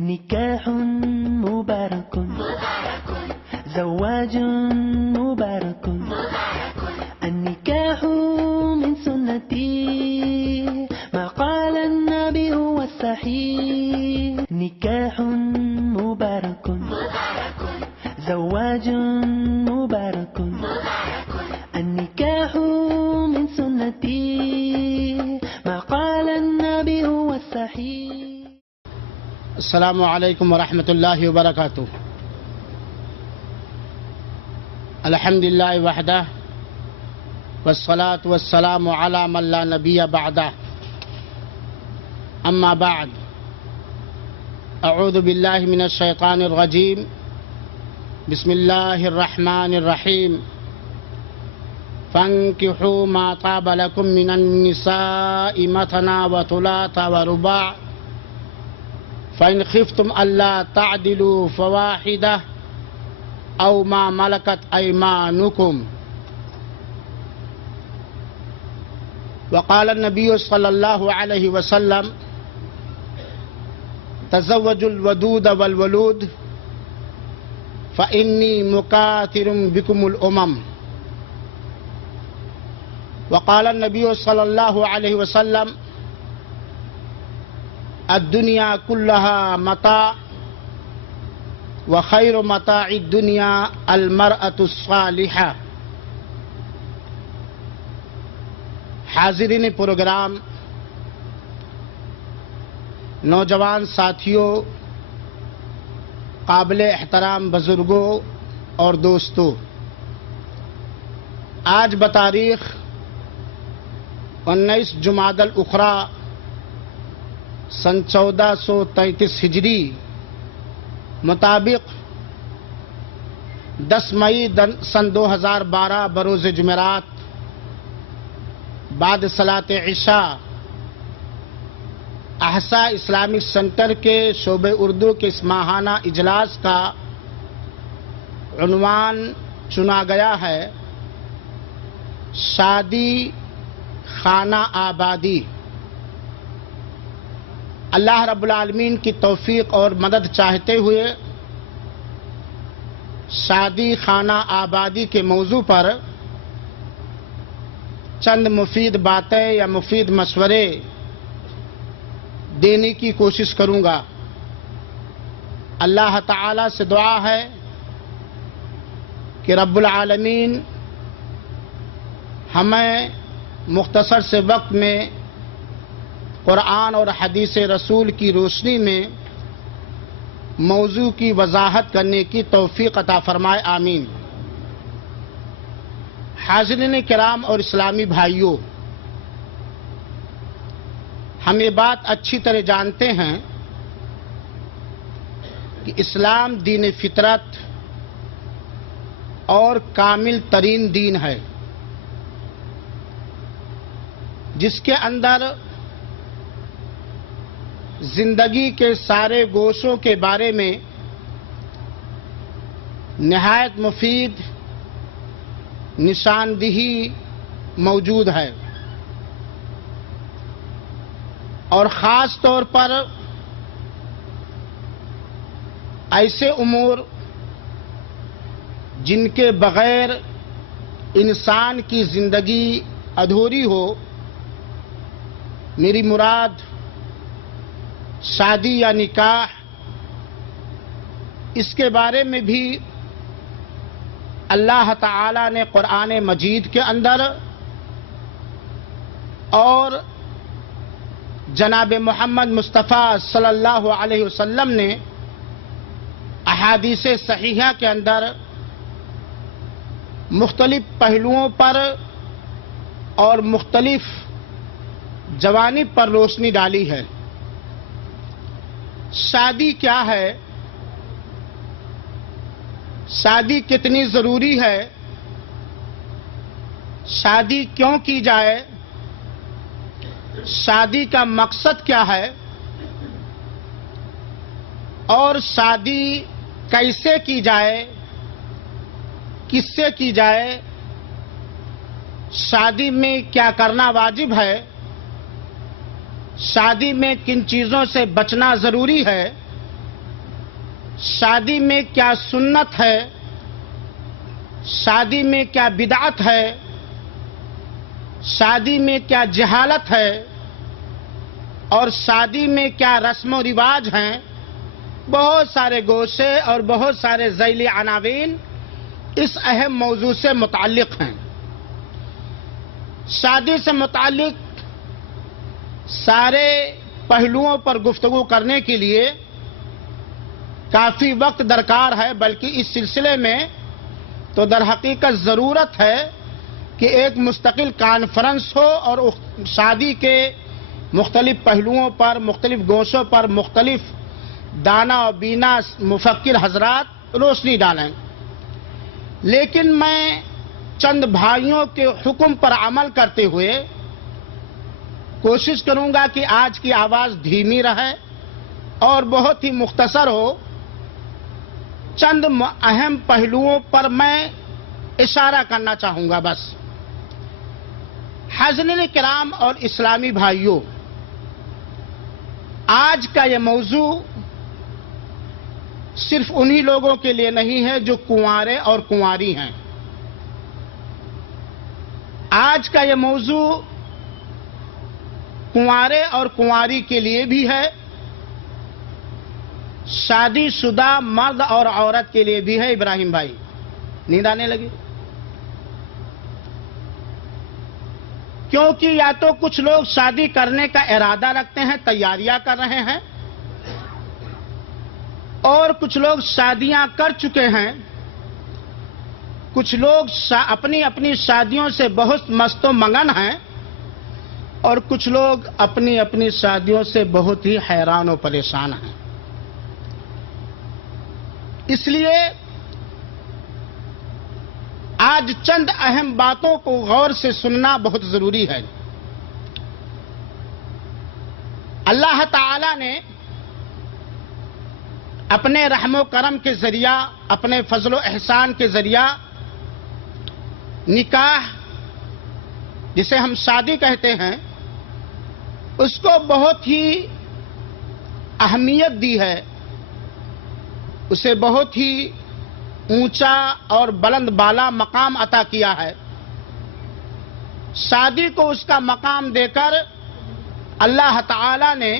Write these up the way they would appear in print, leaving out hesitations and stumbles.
نكاح مبارك زواج مبارك النكاح من سنتي ما قال النبي هو الصحيح نكاح مبارك زواج مبارك النكاح من سنتي ما قال النبي هو الصحيح. السلام علیکم ورحمۃ اللہ وبرکاتہ. الحمد للہ وحدہ والصلاة والسلام علی من لا نبی بعدہ. اما بعد اعوذ باللہ من الشیطان الرجیم. بسم اللہ الرحمن الرحیم. فانکحوا ما طاب لکم من النساء مثنی وثلاث ورباع فإن خفتم ألا تعدلوا فواحدة أو ما ملكت أيمانكم. وقال النبي صلى الله عليه وسلم تزوجوا الودود والولود فإني مكاثر بكم الأمم. وقال النبي صلى الله عليه وسلم الدنیا کلها متاع وخیر متاع الدنیا المرأة الصالحہ. حاضرین پروگرام، نوجوان ساتھیوں، قابل احترام بزرگوں اور دوستوں، آج بتاریخ 19 جمادی الاخری سن 1433 ہجری مطابق 10 مئی سن 2012 بروز جمعرات بعد صلاۃ عشاء احسا اسلامک سینٹر کے شعبہ اردو کے اس ماہانہ اجلاس کا عنوان چنا گیا ہے شادی خانہ آبادی. اللہ رب العالمین کی توفیق اور مدد چاہتے ہوئے شادی خانہ آبادی کے موضوع پر چند مفید باتیں یا مفید مشورے دینے کی کوشش کروں گا. اللہ تعالی سے دعا ہے کہ رب العالمین ہمیں مختصر سے وقت میں قرآن اور حدیث رسول کی روشنی میں موضوع کی وضاحت کرنے کی توفیق عطا فرمائے. آمین. حاضرین کرام اور اسلامی بھائیوں، ہم یہ بات اچھی طرح جانتے ہیں کہ اسلام دین فطرت اور کامل ترین دین ہے، جس کے اندر زندگی کے سارے گوشوں کے بارے میں نہایت مفید نشاندہی موجود ہے، اور خاص طور پر ایسے امور جن کے بغیر انسان کی زندگی ادھوری ہو. میری مراد شادی یا نکاح، اس کے بارے میں بھی اللہ تعالی نے قرآن مجید کے اندر اور جناب محمد مصطفیٰ صلی اللہ علیہ وسلم نے احادیث صحیحہ کے اندر مختلف پہلوؤں پر اور مختلف جوانب پر روشنی ڈالی ہے. شادی کیا ہے؟ شادی کتنی ضروری ہے؟ شادی کیوں کی جائے؟ شادی کا مقصد کیا ہے؟ اور شادی کیسے کی جائے؟ کس سے کی جائے؟ شادی میں کیا کرنا واجب ہے؟ شادی میں کن چیزوں سے بچنا ضروری ہے؟ شادی میں کیا سنت ہے، شادی میں کیا بدعت ہے، شادی میں کیا جہالت ہے اور شادی میں کیا رسم و رواج ہیں، بہت سارے گوشے اور بہت سارے ذیلی عناوین اس اہم موضوع سے متعلق ہیں۔ شادی سے متعلق سارے پہلوؤں پر گفتگو کرنے کے لیے کافی وقت درکار ہے، بلکہ اس سلسلے میں تو در حقیقت ضرورت ہے کہ ایک مستقل کانفرنس ہو اور شادی کے مختلف پہلوؤں پر، مختلف گوشوں پر مختلف دانا و بینا مفکر حضرات روشنی ڈالیں۔ لیکن میں چند بھائیوں کے حکم پر عمل کرتے ہوئے کوشش کروں گا کہ آج کی آواز دھیمی رہے اور بہت ہی مختصر ہو۔ چند اہم پہلوؤں پر میں اشارہ کرنا چاہوں گا بس۔ حاضرین کرام اور اسلامی بھائیوں، آج کا یہ موضوع صرف انہی لوگوں کے لیے نہیں ہے جو کنوارے اور کنواری ہیں۔ آج کا یہ موضوع کنوارے اور کنواری کے لیے بھی ہے، شادی شدہ مرد اور عورت کے لیے بھی ہے۔ ابراہیم بھائی نیند آنے لگی؟ کیونکہ یا تو کچھ لوگ شادی کرنے کا ارادہ رکھتے ہیں، تیاریاں کر رہے ہیں، اور کچھ لوگ شادیاں کر چکے ہیں، کچھ لوگ اپنی اپنی شادیوں سے بہت مست و مگن ہیں، اور کچھ لوگ اپنی اپنی شادیوں سے بہت ہی حیران و پریشان ہیں۔ اس لیے آج چند اہم باتوں کو غور سے سننا بہت ضروری ہے۔ اللہ تعالی نے اپنے رحم و کرم کے ذریعہ، اپنے فضل و احسان کے ذریعہ نکاح، جسے ہم شادی کہتے ہیں، اس کو بہت ہی اہمیت دی ہے، اسے بہت ہی اونچا اور بلند بالا مقام عطا کیا ہے۔ شادی کو اس کا مقام دے کر اللہ تعالی نے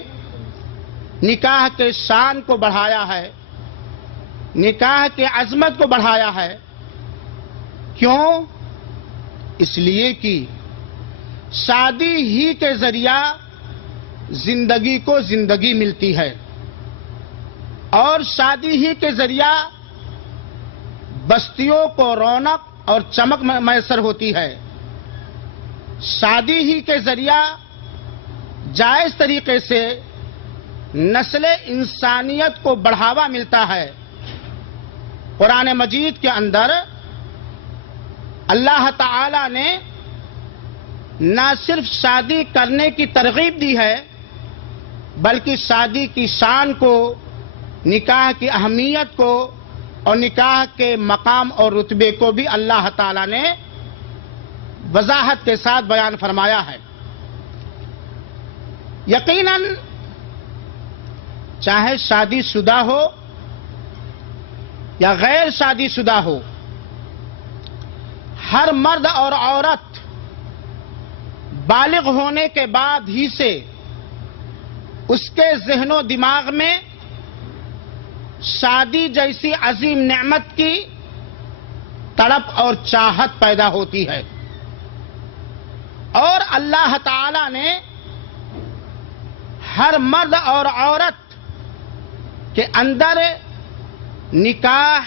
نکاح کے شان کو بڑھایا ہے، نکاح کے عظمت کو بڑھایا ہے۔ کیوں؟ اس لیے کہ شادی ہی کے ذریعہ زندگی کو زندگی ملتی ہے، اور شادی ہی کے ذریعہ بستیوں کو رونق اور چمک میسر ہوتی ہے۔ شادی ہی کے ذریعہ جائز طریقے سے نسل انسانیت کو بڑھاوا ملتا ہے۔ قرآن مجید کے اندر اللہ تعالی نے نہ صرف شادی کرنے کی ترغیب دی ہے، بلکہ شادی کی شان کو، نکاح کی اہمیت کو اور نکاح کے مقام اور رتبے کو بھی اللہ تعالی نے وضاحت کے ساتھ بیان فرمایا ہے۔ یقیناً چاہے شادی شدہ ہو یا غیر شادی شدہ ہو، ہر مرد اور عورت بالغ ہونے کے بعد ہی سے اس کے ذہن و دماغ میں شادی جیسی عظیم نعمت کی تڑپ اور چاہت پیدا ہوتی ہے، اور اللہ تعالی نے ہر مرد اور عورت کے اندر نکاح،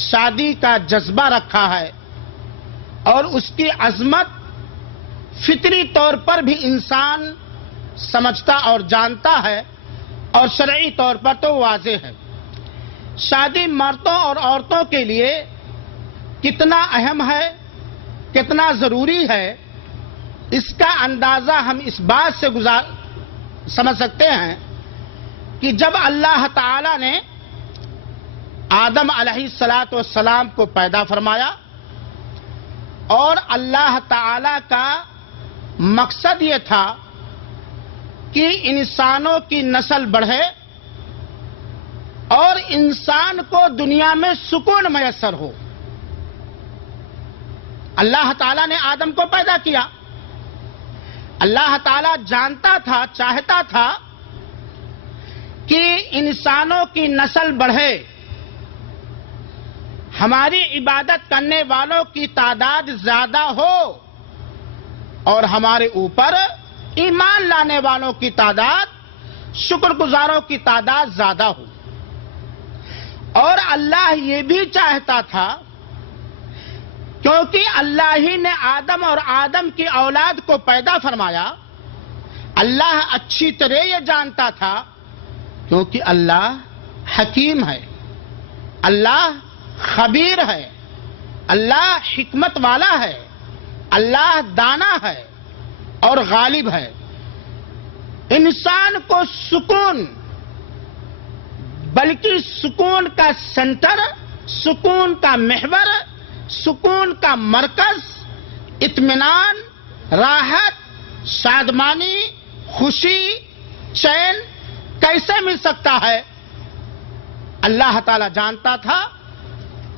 شادی کا جذبہ رکھا ہے، اور اس کی عظمت فطری طور پر بھی انسان سمجھتا اور جانتا ہے، اور شرعی طور پر تو واضح ہے۔ شادی مردوں اور عورتوں کے لیے کتنا اہم ہے، کتنا ضروری ہے، اس کا اندازہ ہم اس بات سے سمجھ سکتے ہیں کہ جب اللہ تعالی نے آدم علیہ السلام کو پیدا فرمایا، اور اللہ تعالی کا مقصد یہ تھا کہ انسانوں کی نسل بڑھے اور انسان کو دنیا میں سکون میسر ہو. اللہ تعالیٰ نے آدم کو پیدا کیا. اللہ تعالیٰ جانتا تھا, چاہتا تھا کہ انسانوں کی نسل بڑھے, ہماری عبادت کرنے والوں کی تعداد زیادہ ہو اور ہمارے اوپر ایمان لانے والوں کی تعداد, شکر گزاروں کی تعداد زیادہ ہو. اور اللہ یہ بھی چاہتا تھا, کیونکہ اللہ ہی نے آدم اور آدم کی اولاد کو پیدا فرمایا, اللہ اچھی طرح یہ جانتا تھا, کیونکہ اللہ حکیم ہے, اللہ خبیر ہے, اللہ حکمت والا ہے, اللہ دانا ہے اور غالب ہے. انسان کو سکون, بلکہ سکون کا سینٹر, سکون کا محور, سکون کا مرکز, اطمینان, راحت, شادمانی, خوشی, چین کیسے مل سکتا ہے؟ اللہ تعالی جانتا تھا.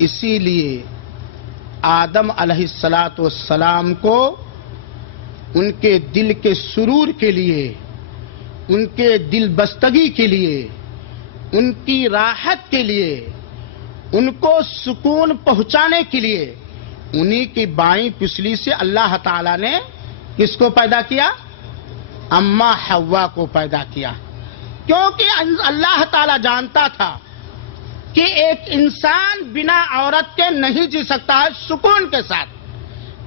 اسی لیے آدم علیہ السلام کو ان کے دل کے سرور کے لیے, ان کے دل بستگی کے لیے, ان کی راحت کے لیے, ان کو سکون پہنچانے کے لیے انہی کی بائیں پسلی سے اللہ تعالیٰ نے کس کو پیدا کیا؟ اماں حوا کو پیدا کیا. کیونکہ اللہ تعالیٰ جانتا تھا کہ ایک انسان بنا عورت کے نہیں جی سکتا ہے. سکون کے ساتھ,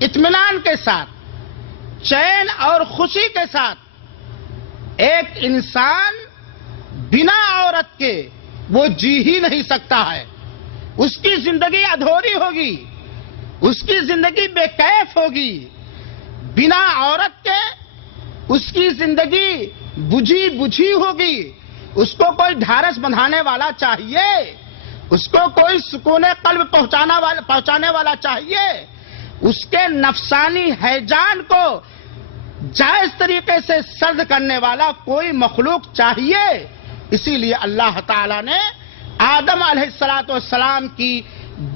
اطمینان کے ساتھ, چین اور خوشی کے ساتھ ایک انسان بنا عورت کے وہ جی ہی نہیں سکتا ہے. اس کی زندگی ادھوری ہوگی, اس کی زندگی بے کیف ہوگی. بنا عورت کے اس کی زندگی بجھی بجھی ہوگی. اس کو کوئی ڈھارس بندھانے والا چاہیے, اس کو کوئی سکون قلب پہنچانے والا چاہیے, اس کے نفسانی ہیجان کو جائز طریقے سے سرد کرنے والا کوئی مخلوق چاہیے. اسی لیے اللہ تعالی نے آدم علیہ السلام کی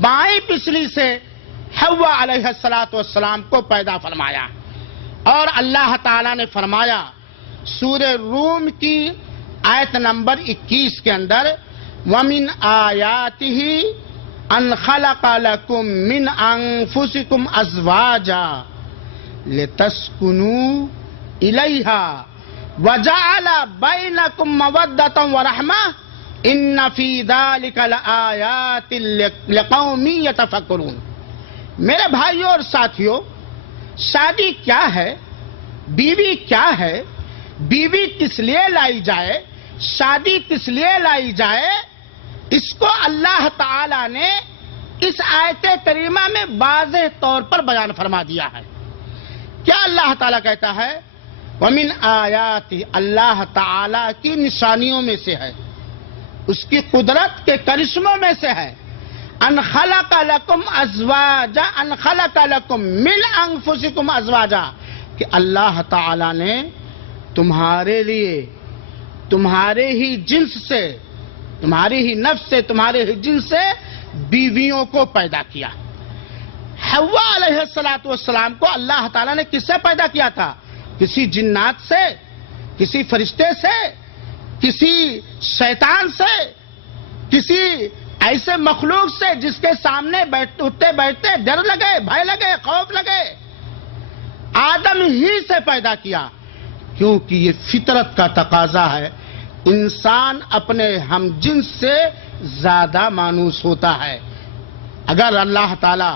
بائیں پسلی سے حوا علیہ السلام کو پیدا فرمایا. اور اللہ تعالی نے فرمایا سورہ روم کی آیت نمبر 21 کے اندر, وَمِنْ آيَاتِهِ أَنْ خَلَقَ لَكُم مِّنْ أَنفُسِكُمْ أَزْوَاجًا لِتَسْكُنُوا إِلَيْهَا وَجَعَلَ بَيْنَكُم مَّوَدَّةً وَرَحْمَةً إِنَّ فِي ذَلِكَ لَآيَاتٍ لِقَوْمٍ يَتَفَكَّرُونَ. میرے بھائیوں اور ساتھیوں, شادی کیا ہے, بیوی کیا ہے, بیوی کس لیے لائی جائے, شادی کس لیے لائی جائے, اس کو اللہ تعالی نے اس آیت کریمہ میں واضح طور پر بیان فرما دیا ہے. کیا اللہ تعالیٰ کہتا ہے؟ وَمِنْ آیَاتِ, اللہ تعالیٰ کی نشانیوں میں سے ہے, اس کی قدرت کے کرشموں میں سے ہے, ان خلق لکم ازواجا, ان خلق لکم من انفسکم ازواجا, کہ اللہ تعالیٰ نے تمہارے لیے تمہارے ہی جنس سے, تمہاری ہی نفس سے, تمہارے ہی جنس سے بیویوں کو پیدا کیا. حوا علیہ السلام کو اللہ تعالیٰ نے کس سے پیدا کیا تھا؟ کسی جنات سے, کسی فرشتے سے, کسی شیطان سے, کسی ایسے مخلوق سے جس کے سامنے اٹھتے بیٹھتے ڈر لگے, بھے لگے, خوف لگے. آدم ہی سے پیدا کیا, کیونکہ یہ فطرت کا تقاضا ہے. انسان اپنے ہم جنس سے زیادہ مانوس ہوتا ہے. اگر اللہ تعالی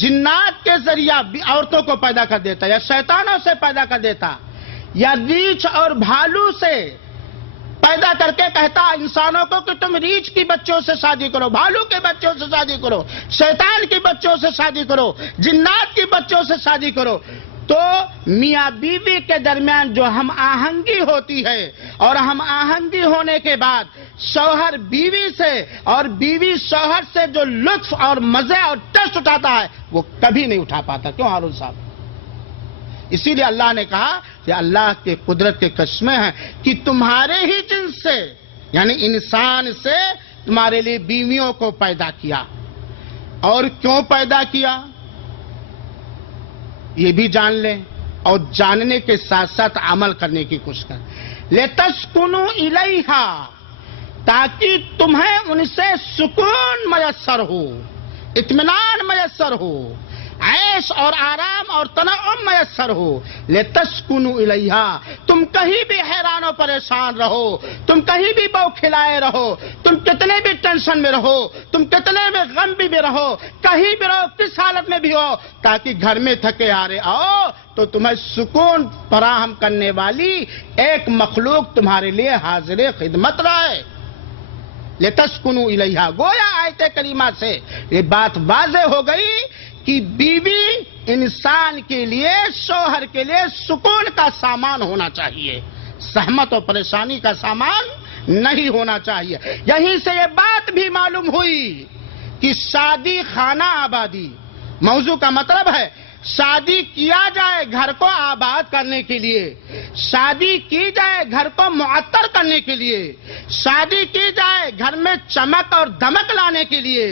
جنات کے ذریعہ عورتوں کو پیدا کر دیتا, یا شیطانوں سے پیدا کر دیتا, یا ریچھ اور بھالو سے پیدا کر کے کہتا انسانوں کو کہ تم ریچھ کی بچوں سے شادی کرو, بھالو کے بچوں سے شادی کرو, شیطان کی بچوں سے شادی کرو, جنات کی بچوں سے شادی کرو, تو میاں بیوی کے درمیان جو ہم آہنگی ہوتی ہے, اور ہم آہنگی ہونے کے بعد شوہر بیوی سے اور بیوی شوہر سے جو لطف اور مزے اور ٹیسٹ اٹھاتا ہے وہ کبھی نہیں اٹھا پاتا. کیوں ہارون صاحب؟ اسی لیے اللہ نے کہا کہ اللہ کے قدرت کے قسمیں ہیں کہ تمہارے ہی جنس سے یعنی انسان سے تمہارے لیے بیویوں کو پیدا کیا. اور کیوں پیدا کیا یہ بھی جان لیں اور جاننے کے ساتھ ساتھ عمل کرنے کی کوشش کریں. لِتَسْكُنُوا إِلَيْهَا تاکہ تمہیں ان سے سکون میسر ہو, اطمینان میسر ہو, عیش اور آرام اور تنعم میسر ہو. لِتَسْكُنُوا إِلَيْهَا تم کہیں بھی حیران و پریشان رہو, تم کہیں بھی بوکھلائے رہو, تم کتنے بھی ٹینشن میں رہو, تم کتنے بھی غم بھی رہو, کہیں بھی رہو, کس حالت میں بھی ہو, تاکہ گھر میں تھکے ہارے آؤ تو تمہیں سکون فراہم کرنے والی ایک مخلوق تمہارے لیے حاضر خدمت رہے. لِتَسْكُنُوا إِلَيْهَا گویا آیت کریمہ سے یہ بات واضح ہو گئی کہ بیوی انسان کے لیے, شوہر کے لیے سکون کا سامان ہونا چاہیے, زحمت اور پریشانی کا سامان نہیں ہونا چاہیے. یہیں سے یہ بات بھی معلوم ہوئی کہ شادی خانہ آبادی موضوع کا مطلب ہے شادی کیا جائے گھر کو آباد کرنے کے لیے, شادی کی جائے گھر کو معطر کرنے کے لیے, شادی کی جائے گھر میں چمک اور دمک لانے کے لیے,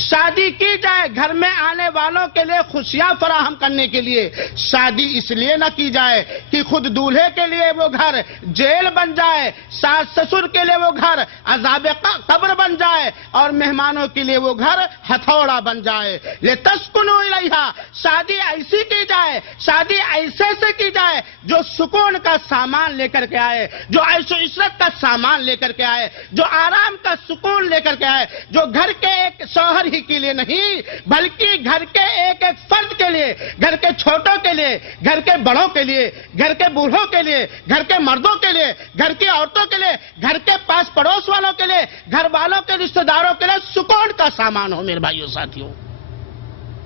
شادی کی جائے گھر میں آنے والوں کے لیے خوشیاں فراہم کرنے کے لیے. شادی اس لیے نہ کی جائے کہ خود دولہے کے لیے وہ گھر جیل بن جائے, ساس سسر کے لیے وہ گھر عذاب قبر بن جائے اور مہمانوں کے لیے وہ گھر ہتھوڑا بن جائے. لِتَسْكُنُوا إِلَيْهَا شادی ایسی کی جائے, شادی ایسے سے کی جائے جو سکون کا سامان لے کر کے آئے, جو عیش و عشرت کا سامان لے کر کے آئے, جو آرام کا سکون لے کر کے آئے, جو گھر کے ایک شوہر ہی کے لیے نہیں بلکہ گھر کے ایک ایک فرد کے لیے, گھر کے چھوٹوں کے لیے, گھر کے بڑوں کے لیے, گھر کے بوڑھوں کے لیے, گھر کے مردوں کے لیے, گھر کی عورتوں کے لیے, گھر کے پاس پڑوس والوں کے لیے, گھر والوں کے رشتہ داروں کے لیے سکون کا سامان ہو. میرے بھائیو ساتھیوں,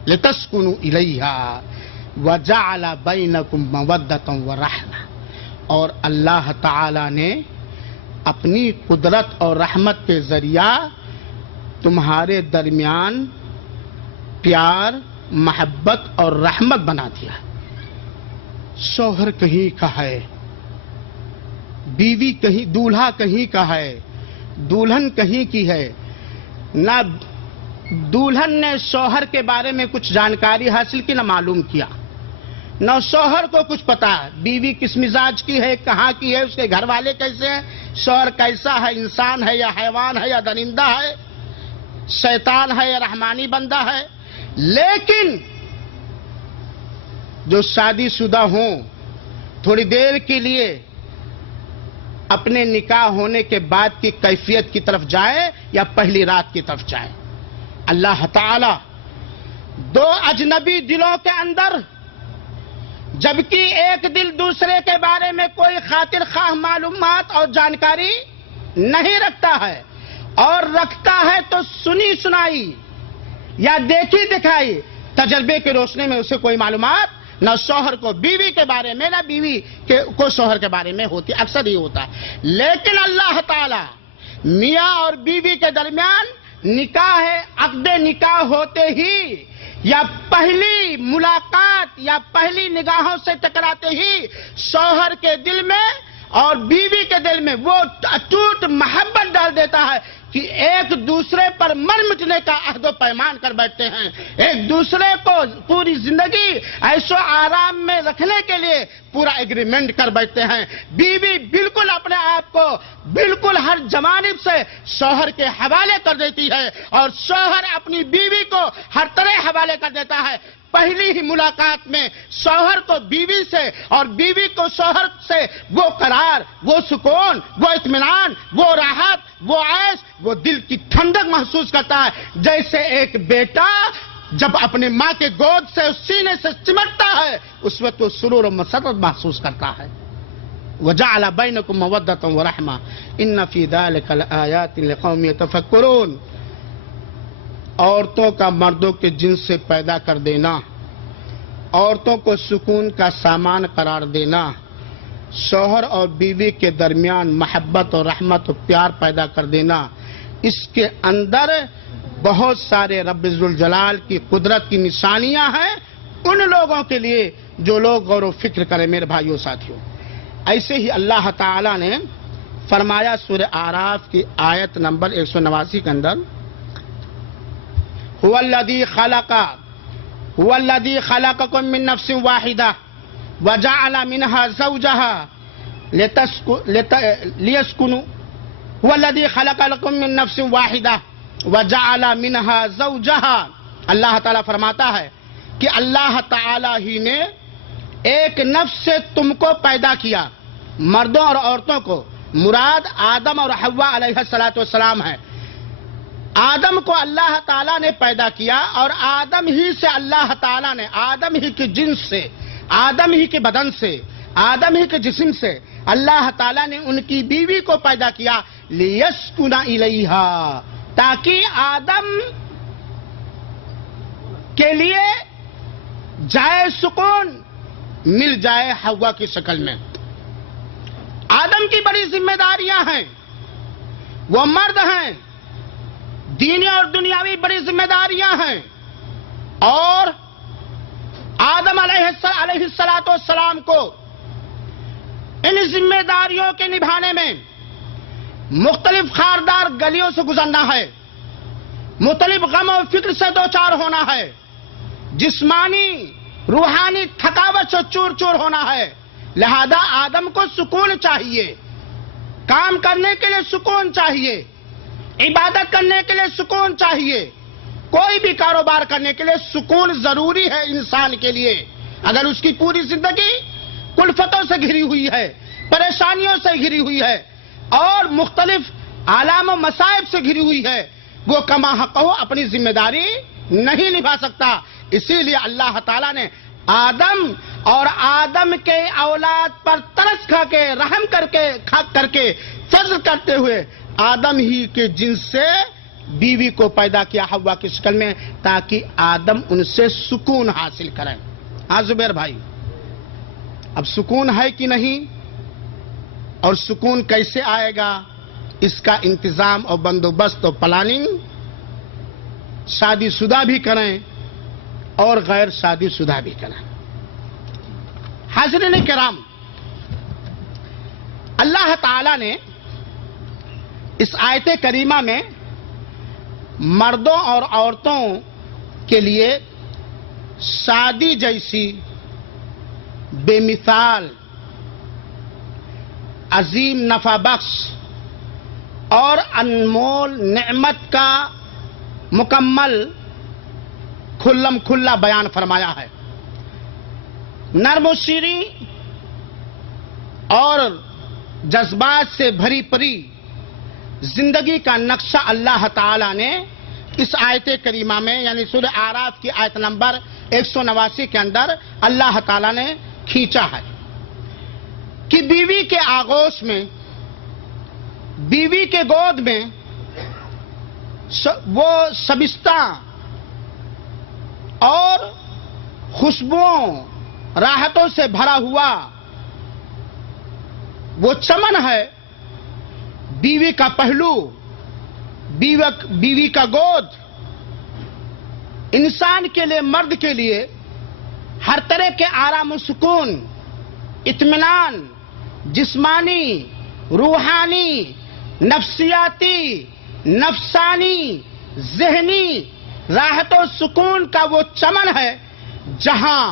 لِتَسْكُنُوا إِلَيْهَا وَجَعَلَ بَيْنَكُمْ مَوَدَّةً وَرَحْمَةً اور اللہ تعالی نے اپنی قدرت اور رحمت کے ذریعہ تمہارے درمیان پیار, محبت اور رحمت بنا دیا. شوہر کہیں کا ہے, بیوی کہیں, دولہا کہیں کا ہے, دلہن کہیں کی ہے. نہ دلہن نے شوہر کے بارے میں کچھ جانکاری حاصل کی, نہ معلوم کیا, نہ شوہر کو کچھ پتا بیوی کس مزاج کی ہے, کہاں کی ہے, اس کے گھر والے کیسے ہیں, شوہر کیسا ہے, انسان ہے یا حیوان ہے یا درندہ ہے, شیطان ہے یا رحمانی بندہ ہے. لیکن جو شادی شدہ ہوں تھوڑی دیر کے لیے اپنے نکاح ہونے کے بعد کی کیفیت کی طرف جائے یا پہلی رات کی طرف جائے, اللہ تعالی دو اجنبی دلوں کے اندر جبکہ ایک دل دوسرے کے بارے میں کوئی خاطر خواہ معلومات اور جانکاری نہیں رکھتا ہے, اور رکھتا ہے تو سنی سنائی یا دیکھی دکھائی تجربے کی روشنی میں اسے کوئی معلومات نہ شوہر کو بیوی کے بارے میں, نہ بیوی کو شوہر کے بارے میں ہوتی, اکثر ہی ہوتا ہے. لیکن اللہ تعالی میاں اور بیوی کے درمیان نکاح ہے, عقد نکاح ہوتے ہی یا پہلی ملاقات یا پہلی نگاہوں سے ٹکراتے ہی شوہر کے دل میں اور بیوی کے دل میں وہ اٹوٹ محبت ڈال دیتا ہے کہ ایک دوسرے پر مر مٹنے کا عہد و پیمان کر بیٹھتے ہیں, ایک دوسرے کو پوری زندگی عیش و آرام میں رکھنے کے لیے پورا ایگریمنٹ کر بیٹھتے ہیں. بیوی بالکل اپنے آپ کو بالکل ہر جانب سے شوہر کے حوالے کر دیتی ہے اور شوہر اپنی بیوی کو ہر طرح حوالے کر دیتا ہے. پہلی ہی ملاقات میں شوہر کو بیوی سے اور بیوی کو شوہر سے وہ قرار, وہ سکون, وہ اطمینان, وہ راحت, وہ عیش, وہ دل کی ٹھنڈک محسوس کرتا ہے جیسے ایک بیٹا جب اپنے ماں کے گود سے سینے سے چمٹتا ہے اس وقت وہ سرور و مسرت محسوس کرتا ہے. وَجَعَلَ بَيْنَكُمْ مَوَدَّةً وَرَحْمَةً إِنَّ فِي ذَلِكَ لَآيَاتٍ لِقَوْمٍ يَتَفَكَّرُونَ عورتوں کا مردوں کے جنس سے پیدا کر دینا, عورتوں کو سکون کا سامان قرار دینا, شوہر اور بیوی کے درمیان محبت اور رحمت اور پیار پیدا کر دینا, اس کے اندر بہت سارے رب ذوالجلال کی قدرت کی نشانیاں ہیں ان لوگوں کے لیے جو لوگ غور و فکر کریں. میرے بھائیوں ساتھیوں, ایسے ہی اللہ تعالی نے فرمایا سورہ اعراف کی آیت نمبر 189 کے اندر هو الذی خلقکم من نفس واحدہ وجعل منها زوجها لیسکنوا هو الذی خلق لکم من نفس واحدہ وجعل منها زوجها اللہ تعالیٰ فرماتا ہے کہ اللہ تعالیٰ ہی نے ایک نفس سے تم کو پیدا کیا. مردوں اور عورتوں کو مراد آدم اور حوا علیہ السلام ہے. آدم کو اللہ تعالیٰ نے پیدا کیا اور آدم ہی سے اللہ تعالیٰ نے آدم ہی کی جنس سے آدم ہی کے بدن سے آدم ہی کے جسم سے اللہ تعالیٰ نے ان کی بیوی کو پیدا کیا لیسکن الیہا تاکہ آدم کے لیے جائے سکون مل جائے حوا کی شکل میں. آدم کی بڑی ذمہ داریاں ہیں, وہ مرد ہیں, دینی اور دنیاوی بڑی ذمہ داریاں ہیں, اور آدم علیہ السلام کو ان ذمہ داریوں کے نبھانے میں مختلف خاردار گلیوں سے گزرنا ہے, مختلف غم و فکر سے دوچار ہونا ہے, جسمانی روحانی تھکاوٹ سے چور چور ہونا ہے. لہذا آدم کو سکون چاہیے, کام کرنے کے لیے سکون چاہیے, عبادت کرنے کے لیے سکون چاہیے, کوئی بھی کاروبار کرنے کے لیے سکون ضروری ہے انسان کے لیے. اگر اس کی پوری زندگی کلفتوں سے گھری ہوئی ہے, پریشانیوں سے گھری ہوئی ہے اور مختلف آلام و مصائب سے گھری ہوئی ہے, وہ کما حق ہو اپنی ذمہ داری نہیں نبھا سکتا. اسی لیے اللہ تعالیٰ نے آدم اور آدم کے اولاد پر ترس کھا کے رحم کر کے فضل کرتے ہوئے آدم ہی کے جنس سے بیوی کو پیدا کیا حوا کی شکل میں تاکہ آدم ان سے سکون حاصل کریں. ہاں زبیر بھائی, اب سکون ہے کہ نہیں اور سکون کیسے آئے گا, اس کا انتظام اور بندوبست اور پلاننگ شادی شدہ بھی کریں اور غیر شادی شدہ بھی کریں. حاضرین کرام, اللہ تعالی نے اس آیت کریمہ میں مردوں اور عورتوں کے لیے شادی جیسی بے مثال عظیم نفع بخش اور انمول نعمت کا مکمل کھلم کھلا بیان فرمایا ہے. نرم و شیریں اور جذبات سے بھری پری زندگی کا نقشہ اللہ تعالی نے اس آیت کریمہ میں یعنی سورہ اعراف کی آیت نمبر 189 کے اندر اللہ تعالی نے کھینچا ہے کہ بیوی کے آغوش میں, بیوی کے گود میں وہ شبستہ اور خوشبوؤں راحتوں سے بھرا ہوا وہ چمن ہے. بیوی کا پہلو, بیوی کا گود انسان کے لیے, مرد کے لیے ہر طرح کے آرام و سکون, اطمینان, جسمانی, روحانی, نفسیاتی, نفسانی, ذہنی راحت و سکون کا وہ چمن ہے جہاں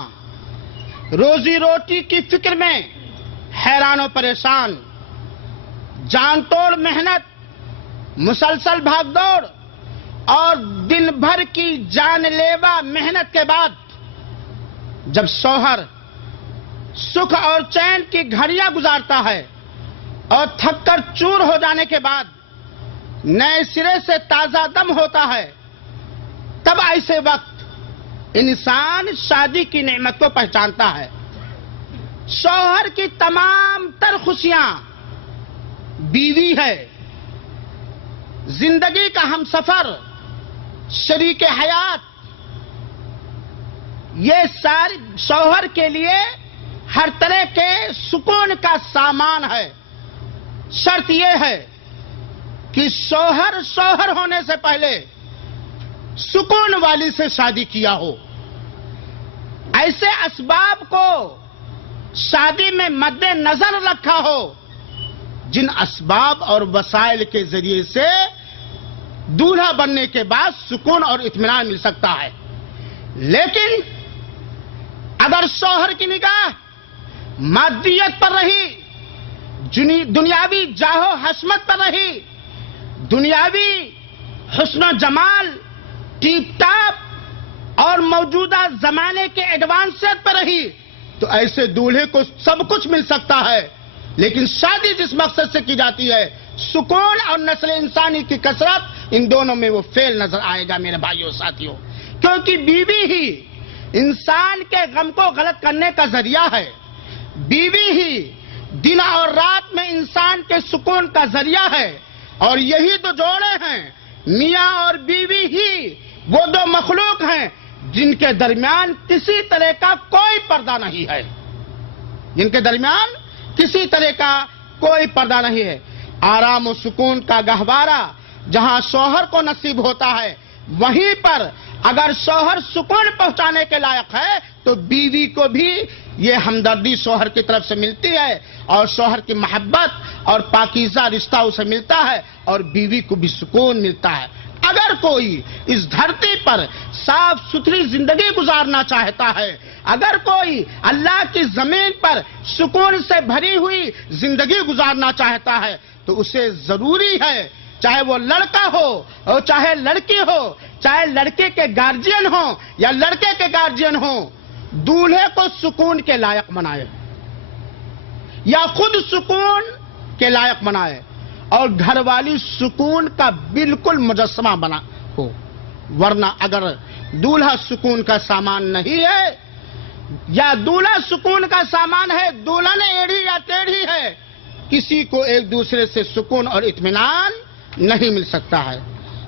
روزی روٹی کی فکر میں حیران و پریشان, جان توڑ محنت, مسلسل بھاگ دوڑ اور دن بھر کی جان لیوا محنت کے بعد جب شوہر سکھ اور چین کی گھڑیاں گزارتا ہے اور تھک کر چور ہو جانے کے بعد نئے سرے سے تازہ دم ہوتا ہے, تب ایسے وقت انسان شادی کی نعمت کو پہچانتا ہے. شوہر کی تمام تر خوشیاں بیوی ہے, زندگی کا ہم سفر, شریک حیات, یہ ساری شوہر کے لیے ہر طرح کے سکون کا سامان ہے. شرط یہ ہے کہ شوہر ہونے سے پہلے سکون والی سے شادی کیا ہو. ایسے اسباب کو شادی میں مد نظر رکھا ہو جن اسباب اور وسائل کے ذریعے سے دولہا بننے کے بعد سکون اور اطمینان مل سکتا ہے. لیکن اگر شوہر کی نگاہ مادیت پر رہی، دنیاوی جاہ و حشمت پر رہی، دنیاوی حسن و جمال، ٹیپ ٹاپ اور موجودہ زمانے کے ایڈوانسیت پر رہی، تو ایسے دولہے کو سب کچھ مل سکتا ہے. لیکن شادی جس مقصد سے کی جاتی ہے، سکون اور نسل انسانی کی کثرت، ان دونوں میں وہ فیل نظر آئے گا میرے بھائیوں ساتھیوں. کیونکہ بیوی ہی انسان کے غم کو غلط کرنے کا ذریعہ ہے. بیوی ہی دن اور رات میں انسان کے سکون کا ذریعہ ہے. اور یہی تو جوڑے ہیں، میاں اور بیوی ہی وہ دو مخلوق ہیں جن کے درمیان کسی طرح کا کوئی پردہ نہیں ہے. جن کے درمیان کسی طرح کا کوئی پردہ نہیں ہے. آرام و سکون کا گہوارہ جہاں شوہر کو نصیب ہوتا ہے، وہیں پر اگر شوہر سکون پہنچانے کے لائق ہے تو بیوی کو بھی یہ ہمدردی شوہر کی طرف سے ملتی ہے، اور شوہر کی محبت اور پاکیزہ رشتہ اسے ملتا ہے، اور بیوی کو بھی سکون ملتا ہے. اگر کوئی اس دھرتی پر صاف ستھری زندگی گزارنا چاہتا ہے، اگر کوئی اللہ کی زمین پر سکون سے بھری ہوئی زندگی گزارنا چاہتا ہے، تو اسے ضروری ہے، چاہے وہ لڑکا ہو اور چاہے لڑکی ہو، چاہے لڑکے کے گارجین ہو یا لڑکے کے گارجین ہو، دولہے کو سکون کے لائق بنائے یا خود سکون کے لائق بنائے، اور گھر والی سکون کا بالکل مجسمہ بنا ہو. ورنہ اگر دولہا سکون کا سامان نہیں ہے یا دولہا سکون کا سامان ہے، دلہن ایڑھی یا ٹیڑھی ہے، کسی کو ایک دوسرے سے سکون اور اطمینان نہیں مل سکتا ہے.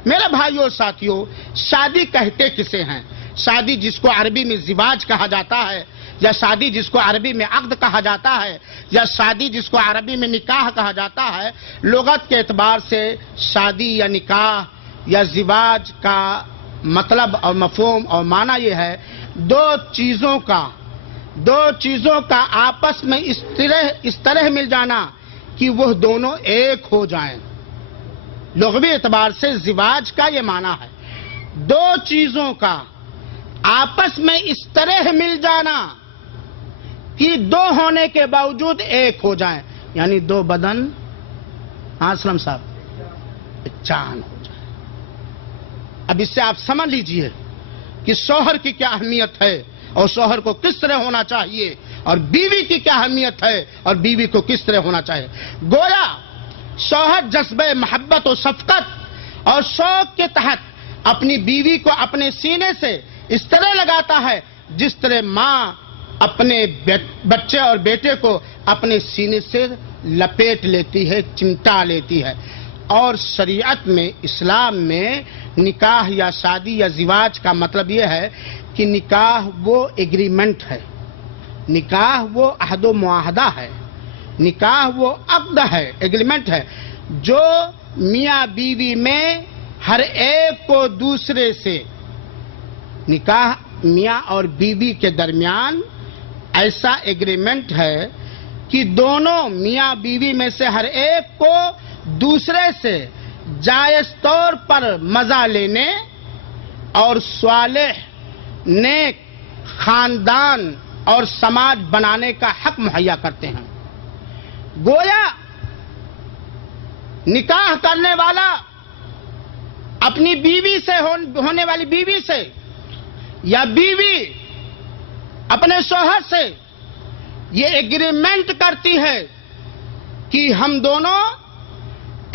میرے بھائیوں ساتھیوں، شادی کہتے کسے ہیں؟ شادی جس کو عربی میں زواج کہا جاتا ہے، یا شادی جس کو عربی میں عقد کہا جاتا ہے، یا شادی جس کو عربی میں نکاح کہا جاتا ہے، لغت کے اعتبار سے شادی یا نکاح یا زواج کا مطلب اور مفہوم اور معنی یہ ہے، دو چیزوں کا آپس میں اس طرح مل جانا کہ وہ دونوں ایک ہو جائیں. لغوی اعتبار سے زواج کا یہ معنی ہے، دو چیزوں کا آپس میں اس طرح مل جانا کہ دو ہونے کے باوجود ایک ہو جائیں. یعنی دو بدن، اسلم صاحب، چاند ہو جائے. اب اس سے آپ سمجھ لیجئے کہ شوہر کی کیا اہمیت ہے اور شوہر کو کس طرح ہونا چاہیے، اور بیوی کی کیا اہمیت ہے اور بیوی کو کس طرح ہونا چاہیے. گویا شوہر جذبہ محبت و شفقت اور شوق کے تحت اپنی بیوی کو اپنے سینے سے اس طرح لگاتا ہے جس طرح ماں اپنے بچے اور بیٹے کو اپنے سینے سے لپیٹ لیتی ہے، چمٹا لیتی ہے. اور شریعت میں، اسلام میں نکاح یا شادی یا زواج کا مطلب یہ ہے کہ نکاح وہ ایگریمنٹ ہے، نکاح وہ عہد و معاہدہ ہے، نکاح وہ عقد ہے، ایگریمنٹ ہے، جو میاں بیوی میں ہر ایک کو دوسرے سے، نکاح میاں اور بیوی کے درمیان ایسا ایگریمنٹ ہے کہ دونوں میاں بیوی میں سے ہر ایک کو دوسرے سے جائز طور پر مزہ لینے اور صالح نیک خاندان اور سماج بنانے کا حق مہیا کرتے ہیں. گویا نکاح کرنے والا اپنی بیوی سے ہونے والی بیوی سے یا بیوی اپنے شوہر سے یہ ایگریمنٹ کرتی ہے کہ ہم دونوں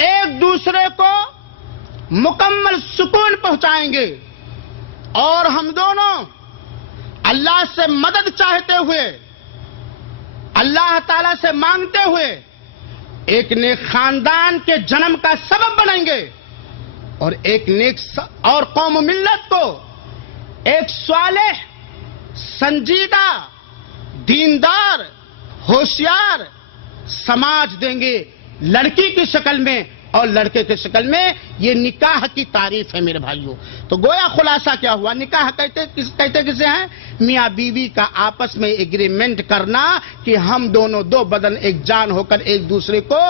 ایک دوسرے کو مکمل سکون پہنچائیں گے، اور ہم دونوں اللہ سے مدد چاہتے ہوئے، اللہ تعالیٰ سے مانگتے ہوئے ایک نیک خاندان کے جنم کا سبب بنیں گے، اور ایک نیک اور قوم و ملت کو ایک صالح، سنجیدہ، دیندار، ہوشیار سماج دیں گے، لڑکی کی شکل میں اور لڑکے کی شکل میں. یہ نکاح کی تعریف ہے میرے بھائیوں. تو گویا خلاصہ کیا ہوا؟ نکاح کہتے کسے ہیں؟ میاں بیوی کا آپس میں ایگریمنٹ کرنا کہ ہم دونوں دو بدن ایک جان ہو کر ایک دوسرے کو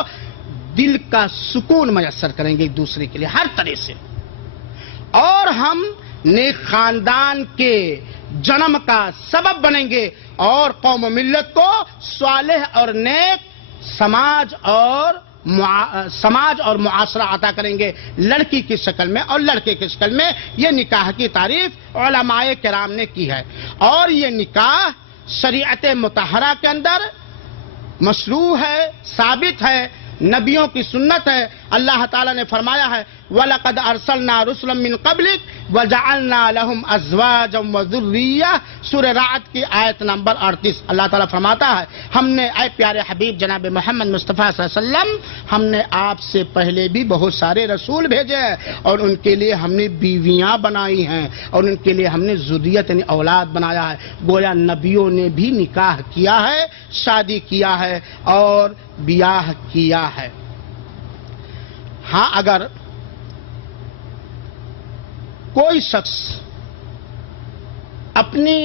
دل کا سکون میسر کریں گے ایک دوسرے کے لیے ہر طرح سے، اور ہم نیک خاندان کے جنم کا سبب بنیں گے اور قوم و ملت کو صالح اور نیک سماج اور معاشرہ عطا کریں گے، لڑکی کی شکل میں اور لڑکے کی شکل میں۔ یہ نکاح کی تعریف علماء کرام نے کی ہے، اور یہ نکاح شریعت مطہرہ کے اندر مشروع ہے، ثابت ہے، نبیوں کی سنت ہے۔ اللہ تعالیٰ نے فرمایا ہے وَلَقَدْ أَرْسَلْنَا رُسُلًا مِّن قَبْلِكَ وَجَعَلْنَا لَهُمْ أَزْوَاجًا وَذُرِّيَّةً، سورہ رعد کی آیت نمبر 38۔ اللہ تعالیٰ فرماتا ہے ہم نے اے پیارے حبیب جناب محمد مصطفیٰ صلی اللہ علیہ وسلم، ہم نے آپ سے پہلے بھی بہت سارے رسول بھیجے ہیں، اور ان کے لیے ہم نے بیویاں بنائی ہیں، اور ان کے لیے ہم نے ذریت یعنی اولاد بنایا ہے۔ گویا نبیوں نے بھی نکاح کیا ہے، شادی کیا ہے اور بیاہ کیا ہے۔ ہاں، اگر کوئی شخص اپنی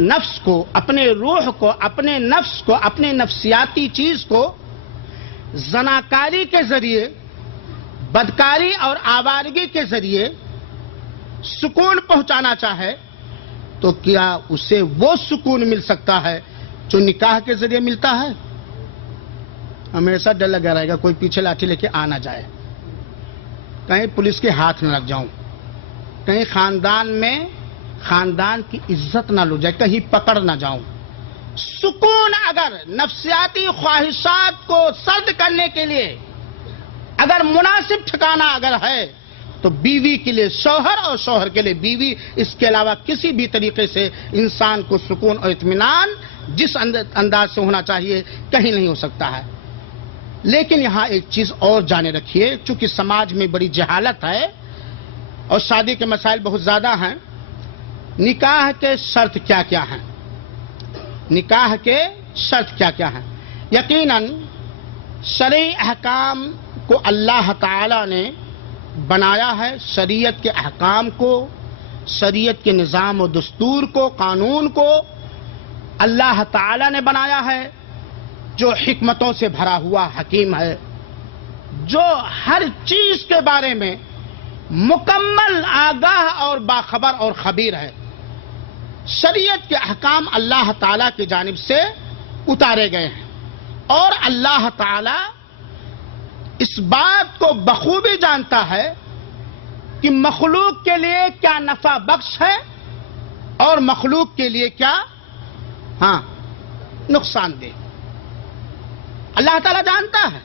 نفس کو، اپنے روح کو، اپنے نفس کو، اپنے نفسیاتی چیز کو زناکاری کے ذریعے، بدکاری اور آوارگی کے ذریعے سکون پہنچانا چاہے تو کیا اسے وہ سکون مل سکتا ہے جو نکاح کے ذریعے ملتا ہے؟ ہمیشہ ڈر لگا رہے گا کوئی پیچھے لاٹھی لے کے آ نہ جائے، کہیں پولیس کے ہاتھ نہ لگ جاؤں، کہیں خاندان کی عزت نہ لو جائے، کہیں پکڑ نہ جاؤں۔ سکون اگر نفسیاتی خواہشات کو سرد کرنے کے لیے اگر مناسب ٹھکانہ اگر ہے تو بیوی کے لیے شوہر اور شوہر کے لیے بیوی، اس کے علاوہ کسی بھی طریقے سے انسان کو سکون اور اطمینان جس انداز سے ہونا چاہیے کہیں نہیں ہو سکتا ہے۔ لیکن یہاں ایک چیز اور جانے رکھیے، چونکہ سماج میں بڑی جہالت ہے اور شادی کے مسائل بہت زیادہ ہیں۔ نکاح کے شرط کیا کیا ہیں؟ نکاح کے شرط کیا کیا ہیں؟ یقیناً شرعی احکام کو اللہ تعالی نے بنایا ہے، شریعت کے احکام کو، شریعت کے نظام و دستور کو، قانون کو اللہ تعالی نے بنایا ہے، جو حکمتوں سے بھرا ہوا حکیم ہے، جو ہر چیز کے بارے میں مکمل آگاہ اور باخبر اور خبیر ہے۔ شریعت کے احکام اللہ تعالیٰ کی جانب سے اتارے گئے ہیں، اور اللہ تعالیٰ اس بات کو بخوبی جانتا ہے کہ مخلوق کے لیے کیا نفع بخش ہے اور مخلوق کے لیے کیا نقصان دہ۔ اللہ تعالیٰ جانتا ہے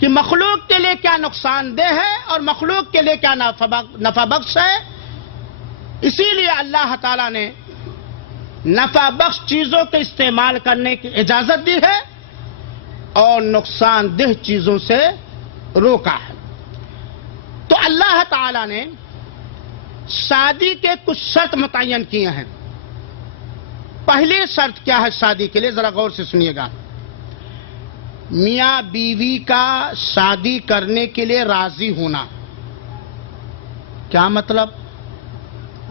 کہ مخلوق کے لیے کیا نقصان دہ ہے اور مخلوق کے لیے کیا نفع بخش ہے، اسی لیے اللہ تعالیٰ نے نفع بخش چیزوں کے استعمال کرنے کی اجازت دی ہے اور نقصان دہ چیزوں سے روکا ہے۔ تو اللہ تعالیٰ نے شادی کے کچھ شرط متعین کیے ہیں۔ پہلی شرط کیا ہے شادی کے لیے؟ ذرا غور سے سنیے گا۔ میاں بیوی کا شادی کرنے کے لیے راضی ہونا۔ کیا مطلب؟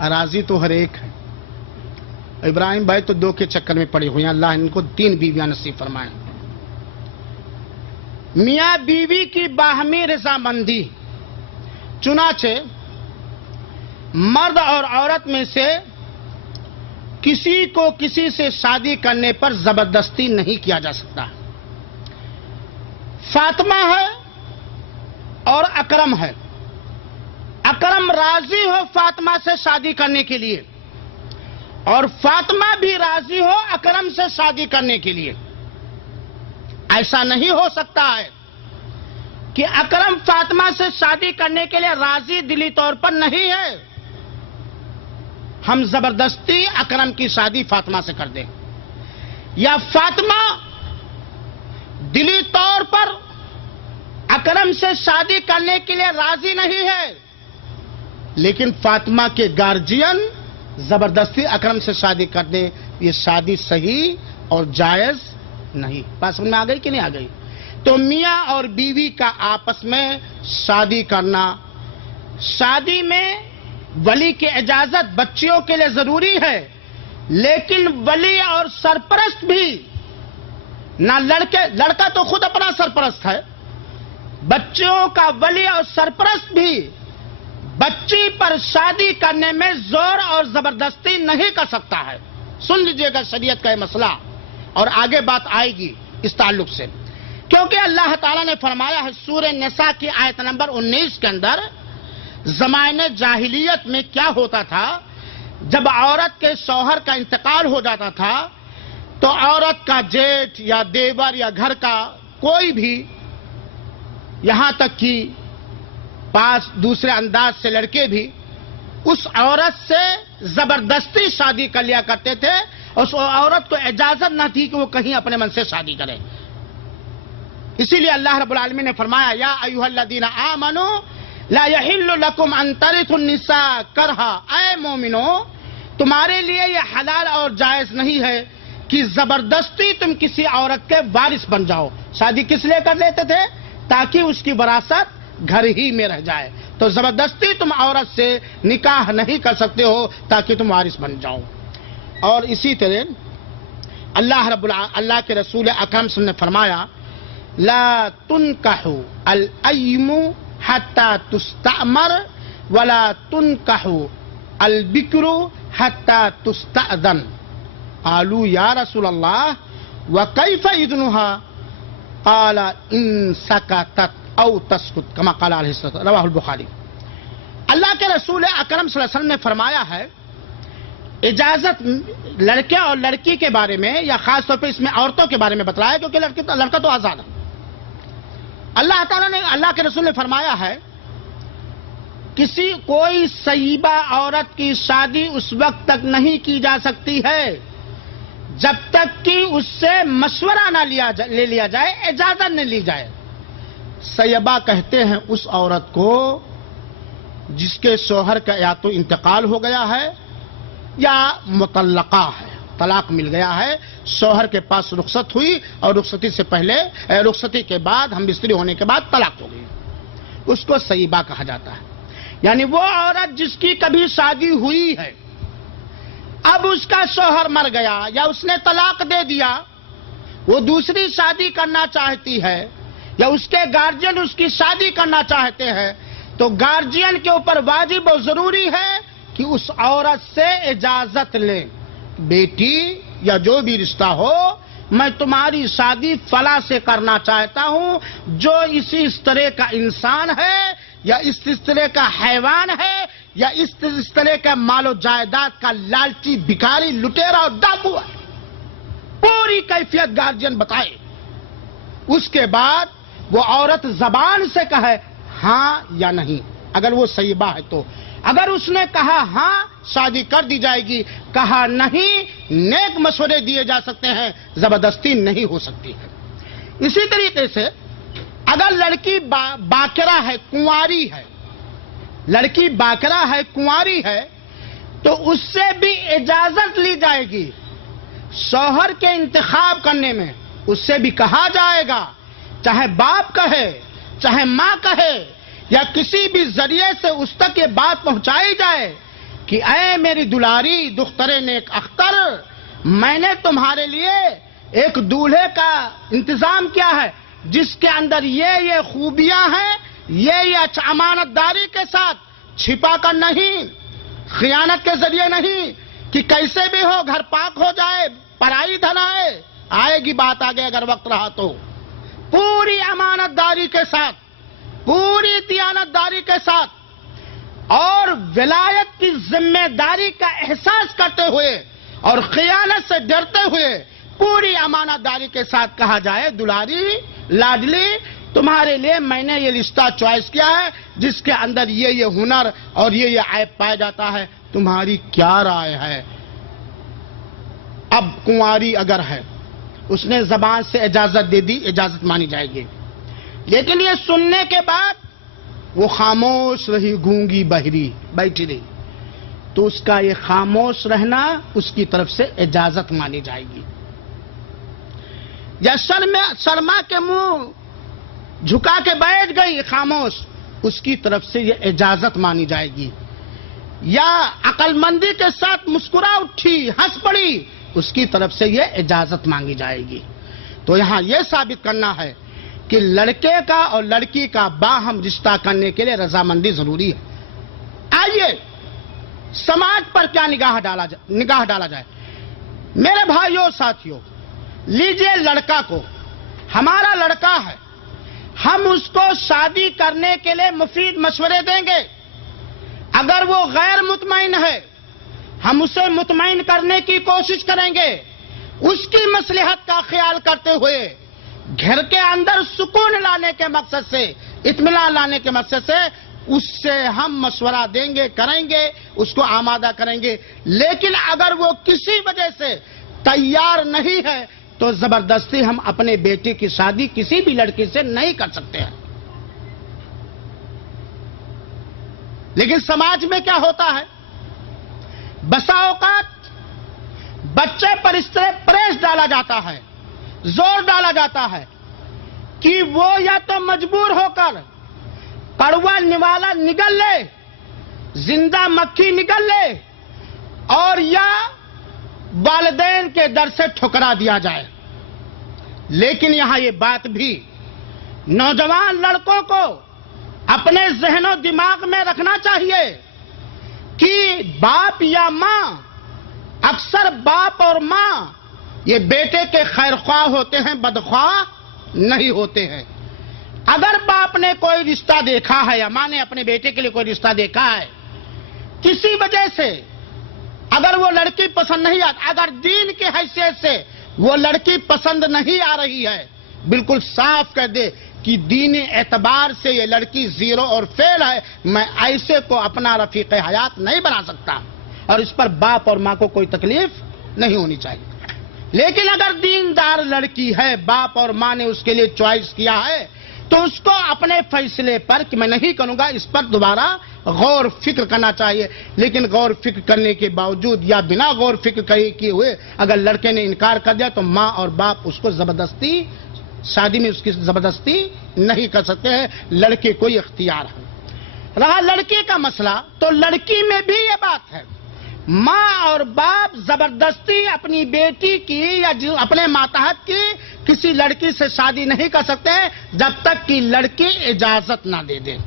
راضی تو ہر ایک ہے۔ ابراہیم بھائی تو 2 کے چکر میں پڑے ہوئے ہیں، اللہ ان کو 3 بیویاں نصیب فرمائیں۔ میاں بیوی کی باہمی رضامندی، چنانچہ مرد اور عورت میں سے کسی کو کسی سے شادی کرنے پر زبردستی نہیں کیا جا سکتا۔ فاطمہ ہے اور اکرم ہے، اکرم راضی ہو فاطمہ سے شادی کرنے کے لیے اور فاطمہ بھی راضی ہو اکرم سے شادی کرنے کے لیے، ایسا نہیں ہو سکتا ہے کہ اکرم فاطمہ سے شادی کرنے کے لیے راضی دلی طور پر نہیں ہے، ہم زبردستی اکرم کی شادی فاطمہ سے کر دیں، یا فاطمہ دلی طور پر اکرم سے شادی کرنے کے لیے راضی نہیں ہے لیکن فاطمہ کے گارجین زبردستی اکرم سے شادی کر دیں، یہ شادی صحیح اور جائز نہیں۔ بات سمجھ میں آ گئی کہ نہیں آ گئی؟ تو میاں اور بیوی کا آپس میں شادی کرنا، شادی میں ولی کی اجازت بچیوں کے لیے ضروری ہے، لیکن ولی اور سرپرست بھی نہ لڑکا تو خود اپنا سرپرست ہے، بچوں کا ولی اور سرپرست بھی بچی پر شادی کرنے میں زور اور زبردستی نہیں کر سکتا ہے۔ سن لیجئے گا شریعت کا یہ مسئلہ، اور آگے بات آئے گی اس تعلق سے، کیونکہ اللہ تعالیٰ نے فرمایا ہے سورہ نساء کی آیت نمبر 19 کے اندر، زمانے جاہلیت میں کیا ہوتا تھا، جب عورت کے شوہر کا انتقال ہو جاتا تھا تو عورت کا جیٹھ یا دیور یا گھر کا کوئی بھی، یہاں تک کہ پاس دوسرے انداز سے لڑکے بھی اس عورت سے زبردستی شادی کر لیا کرتے تھے، اس عورت کو اجازت نہ تھی کہ وہ کہیں اپنے من سے شادی کرے۔ اسی لیے اللہ رب العالمین نے فرمایا یا ایھا الذین آمنوا لا یحل لکم ان ترثوا النساء کرہا، اے مومنو تمہارے لیے یہ حلال اور جائز نہیں ہے کہ زبردستی تم کسی عورت کے وارث بن جاؤ۔ شادی کس لیے کر لیتے تھے؟ تاکہ اس کی وراثت گھر ہی میں رہ جائے، تو زبردستی تم عورت سے نکاح نہیں کر سکتے ہو تاکہ تم وارث بن جاؤ۔ اور اسی طرح اللہ کے رسول اکرم صلی اللہ علیہ وسلم نے فرمایا لا تنکح الائم حتی تستأمر ولا تنکح البکر حتی تستأذن۔ قالوا یا رسول اللہ وکیف اذنها قال ان سکتت او تسکت کما قال علیہ الصلوۃ رواہ البخاری۔ اللہ کے رسول اکرم صلی اللہ علیہ وسلم نے فرمایا ہے اجازت لڑکے اور لڑکی کے بارے میں، یا خاص طور پہ اس میں عورتوں کے بارے میں بتلایا کیونکہ لڑکا تو آزاد ہے۔ اللہ تعالیٰ نے، اللہ کے رسول نے فرمایا ہے کوئی سیبہ عورت کی شادی اس وقت تک نہیں کی جا سکتی ہے جب تک کہ اس سے مشورہ نہ لے لیا جائے، اجازت نہ لی جائے۔ سیبہ کہتے ہیں اس عورت کو جس کے شوہر کا یا تو انتقال ہو گیا ہے یا مطلقہ ہے، طلاق مل گیا ہے، شوہر کے پاس رخصت ہوئی اور رخصتی کے بعد ہم بستری ہونے کے بعد طلاق ہو گئی، اس کو سیبہ کہا جاتا ہے۔ یعنی وہ عورت جس کی کبھی شادی ہوئی ہے، اب اس کا شوہر مر گیا یا اس نے طلاق دے دیا، وہ دوسری شادی کرنا چاہتی ہے یا اس کے گارجین اس کی شادی کرنا چاہتے ہیں، تو گارجین کے اوپر واجب اور ضروری ہے کہ اس عورت سے اجازت لے، بیٹی یا جو بھی رشتہ ہو، میں تمہاری شادی فلاں سے کرنا چاہتا ہوں جو اس طرح کا انسان ہے یا اس طرح کا حیوان ہے یا اس طرح کا مال و جائیداد کا لالچی بھکاری لٹیرا اور ڈاکو ہے، پوری کیفیت گارجین بتائے۔ اس کے بعد وہ عورت زبان سے کہے ہاں یا نہیں، اگر وہ سیبہ ہے تو۔ اگر اس نے کہا ہاں شادی کر دی جائے گی، کہا نہیں نیک مشورے دیے جا سکتے ہیں، زبردستی نہیں ہو سکتی ہے۔ اسی طریقے سے اگر لڑکی باکرہ ہے، کنواری ہے، لڑکی باکرہ ہے، کنواری ہے، تو اس سے بھی اجازت لی جائے گی شوہر کے انتخاب کرنے میں، اس سے بھی کہا جائے گا، چاہے باپ کہے چاہے ماں کہے یا کسی بھی ذریعے سے اس تک یہ بات پہنچائی جائے کہ اے میری دلاری دختر نیک اختر، میں نے تمہارے لیے ایک دولہے کا انتظام کیا ہے جس کے اندر یہ خوبیاں ہیں، یہ امانت داری کے ساتھ، چھپا کر نہیں، خیانت کے ذریعے نہیں کہ کیسے بھی ہو گھر پاک ہو جائے، پرائی دھن آئے گی بات آگے اگر وقت رہا تو، پوری امانت داری کے ساتھ، پوری دیانت داری کے ساتھ اور ولایت کی ذمہ داری کا احساس کرتے ہوئے اور خیانت سے ڈرتے ہوئے پوری امانت داری کے ساتھ کہا جائے دلاری لاڈلی تمہارے لیے میں نے یہ رشتہ چوائس کیا ہے جس کے اندر یہ ہنر اور یہ عیب پایا جاتا ہے، تمہاری کیا رائے ہے؟ اب کنواری اگر ہے، اس نے زبان سے اجازت دے دی، اجازت مانی جائے گی، لیکن یہ سننے کے بعد وہ خاموش رہی، گونگی بہری بیٹھی رہی، تو اس کا یہ خاموش رہنا اس کی طرف سے اجازت مانی جائے گی۔ یا شرما کے منہ جھکا کے بیٹھ گئی خاموش، اس کی طرف سے یہ اجازت مانی جائے گی۔ یا عقل مندی کے ساتھ مسکرا اٹھی، ہنس پڑی، اس کی طرف سے یہ اجازت مانگی جائے گی۔ تو یہاں یہ ثابت کرنا ہے کہ لڑکے کا اور لڑکی کا باہم رشتہ کرنے کے لیے رضامندی ضروری ہے. آئیے سماج پر کیا نگاہ ڈالا جائے. میرے بھائیوں ساتھیوں، لیجئے لڑکا کو، ہمارا لڑکا ہے، ہم اس کو شادی کرنے کے لیے مفید مشورے دیں گے. اگر وہ غیر مطمئن ہے ہم اسے مطمئن کرنے کی کوشش کریں گے. اس کی مصلحت کا خیال کرتے ہوئے گھر کے اندر سکون لانے کے مقصد سے، اطمینان لانے کے مقصد سے اس سے ہم مشورہ دیں گے، کریں گے، اس کو آمادہ کریں گے. لیکن اگر وہ کسی وجہ سے تیار نہیں ہے تو زبردستی ہم اپنے بیٹے کی شادی کسی بھی لڑکی سے نہیں کر سکتے ہیں. لیکن سماج میں کیا ہوتا ہے، بسا اوقات بچے پر اس طرح پریش ڈالا جاتا ہے، زور ڈالا جاتا ہے کہ وہ یا تو مجبور ہو کر کڑوا نوالا نگل لے، زندہ مکھی نگل لے، اور یا والدین کے در سے ٹھکرا دیا جائے. لیکن یہاں یہ بات بھی نوجوان لڑکوں کو اپنے ذہن و دماغ میں رکھنا چاہیے کہ باپ یا ماں، اکثر باپ اور ماں یہ بیٹے کے خیر خواہ ہوتے ہیں، بدخواہ نہیں ہوتے ہیں. اگر باپ نے کوئی رشتہ دیکھا ہے یا ماں نے اپنے بیٹے کے لیے کوئی رشتہ دیکھا ہے، کسی وجہ سے اگر وہ لڑکی پسند نہیں آتی، اگر دین کی حیثیت سے وہ لڑکی پسند نہیں آ رہی ہے، بالکل صاف کر دے کہ دینی اعتبار سے یہ لڑکی زیرو اور فیل ہے، میں ایسے کو اپنا رفیق حیات نہیں بنا سکتا، اور اس پر باپ اور ماں کو کوئی تکلیف نہیں ہونی چاہیے. لیکن اگر دیندار لڑکی ہے، باپ اور ماں نے اس کے لیے چوائس کیا ہے، تو اس کو اپنے فیصلے پر کہ میں نہیں کروں گا، اس پر دوبارہ غور فکر کرنا چاہیے. لیکن غور فکر کرنے کے باوجود یا بنا غور فکر کیے ہوئے اگر لڑکے نے انکار کر دیا تو ماں اور باپ اس کو زبردستی شادی میں اس کی زبردستی نہیں کر سکتے ہیں. لڑکے کو یہ اختیار ہے. رہا لڑکے کا مسئلہ، تو لڑکی میں بھی یہ بات ہے، ماں اور باپ زبردستی اپنی بیٹی کی یا اپنے ماتحت کی کسی لڑکی سے شادی نہیں کر سکتے جب تک کہ لڑکی اجازت نہ دے دے.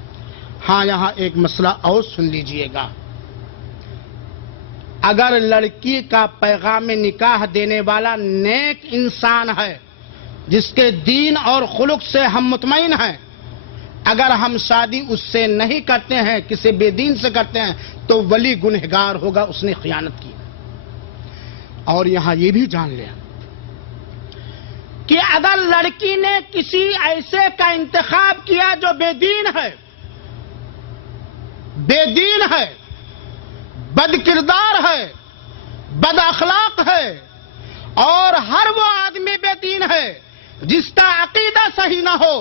ہاں یہاں ایک مسئلہ اور سن لیجئے گا. اگر لڑکی کا پیغام نکاح دینے والا نیک انسان ہے، جس کے دین اور خلق سے ہم مطمئن ہیں، اگر ہم شادی اس سے نہیں کرتے ہیں، کسی بے دین سے کرتے ہیں، تو ولی گنہگار ہوگا، اس نے خیانت کی. اور یہاں یہ بھی جان لیں کہ اگر لڑکی نے کسی ایسے کا انتخاب کیا جو بے دین ہے، بد کردار ہے، بد اخلاق ہے، اور ہر وہ آدمی بے دین ہے جس کا عقیدہ صحیح نہ ہو،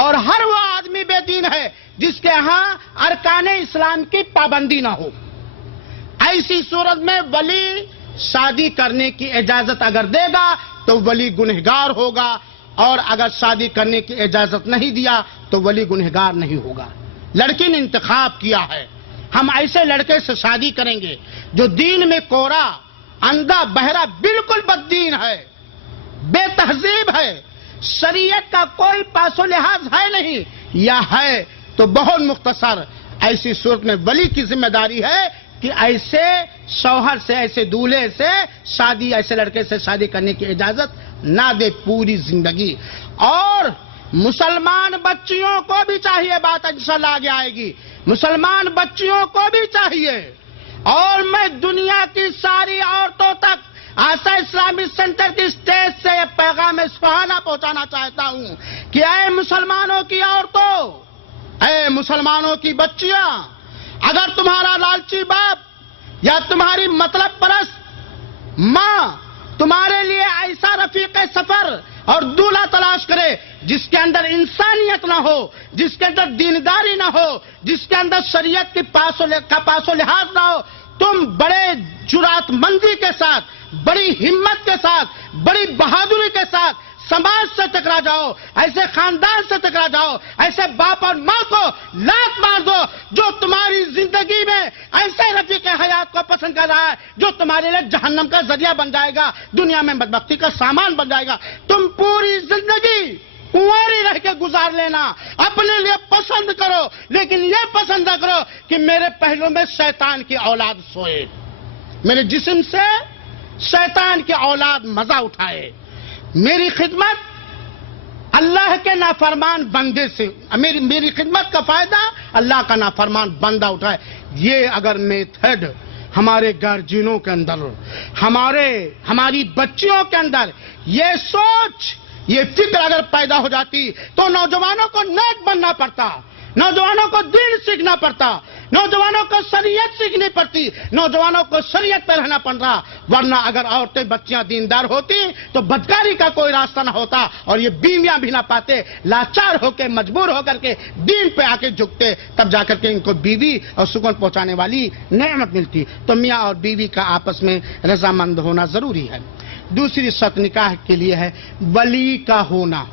اور ہر وہ آدمی بے دین ہے جس کے ہاں ارکان اسلام کی پابندی نہ ہو، ایسی صورت میں ولی شادی کرنے کی اجازت اگر دے گا تو ولی گنہگار ہوگا، اور اگر شادی کرنے کی اجازت نہیں دیا تو ولی گنہگار نہیں ہوگا. لڑکی نے انتخاب کیا ہے، ہم ایسے لڑکے سے شادی کریں گے جو دین میں کورا، اندھا، بہرا، بالکل بددین ہے، بے تہذیب ہے، شریعت کا کوئی پاس و لحاظ ہے نہیں، یا ہے تو بہت مختصر. ایسی صورت میں ولی کی ذمہ داری ہے کہ ایسے شوہر سے، ایسے دولہے سے شادی، ایسے لڑکے سے شادی کرنے کی اجازت نہ دے پوری زندگی. اور مسلمان بچیوں کو بھی چاہیے، بات انشاءاللہ آگے آئے گی، مسلمان بچیوں کو بھی چاہیے، اور میں دنیا کی ساری عورتوں تک آسا اسلامی سینٹر کی اسٹیج سے یہ پیغام اسفہانہ پہنچانا چاہتا ہوں کہ اے مسلمانوں کی عورتوں، اے مسلمانوں کی بچیاں، اگر تمہارا لالچی باپ یا تمہاری مطلب پرست ماں تمہارے لیے ایسا رفیق سفر اور دولہا تلاش کرے جس کے اندر انسانیت نہ ہو، جس کے اندر دینداری نہ ہو، جس کے اندر شریعت کی پاس و لحاظ نہ ہو، تم بڑے جرات مندی کے ساتھ، بڑی ہمت کے ساتھ، بڑی بہادری کے ساتھ سماج سے ٹکرا جاؤ، ایسے خاندان سے ٹکرا جاؤ، ایسے باپ اور ماں کو لات مار دو جو تمہاری زندگی میں ایسے رفیق حیات کو پسند کر رہا ہے جو تمہارے لیے جہنم کا ذریعہ بن جائے گا, دنیا میں بدبختی کا سامان بن جائے گا. تم پوری زندگی کنواری رہ کے گزار لینا, اپنے لیے پسند کرو, لیکن یہ پسند نہ کرو کہ میرے پہلو میں شیطان کی اولاد سوئے, میرے جسم سے شیطان کی اولاد مزہ اٹھائے. میری خدمت اللہ کے نافرمان بندے سے, میری خدمت کا فائدہ اللہ کا نافرمان بندہ اٹھائے. یہ اگر میتھڈ ہمارے گارجینوں کے اندر, ہماری بچیوں کے اندر یہ سوچ, یہ فکر اگر پیدا ہو جاتی تو نوجوانوں کو نیک بننا پڑتا, نوجوانوں کو دین سیکھنا پڑتا, نوجوانوں کو شریعت سیکھنی پڑتی, نوجوانوں کو شریعت پہ رہنا پڑ رہا. ورنہ اگر عورتیں بچیاں دیندار ہوتی تو بدکاری کا کوئی راستہ نہ ہوتا, اور یہ بیویاں بھی نہ پاتے, لاچار ہو کے مجبور ہو کر کے دین پہ آ کے جھکتے, تب جا کر کے ان کو بیوی اور سکون پہنچانے والی نعمت ملتی. تو میاں اور بیوی کا آپس میں رضامند ہونا ضروری ہے. دوسری شرط نکاح کے لیے ہے ولی کا ہونا,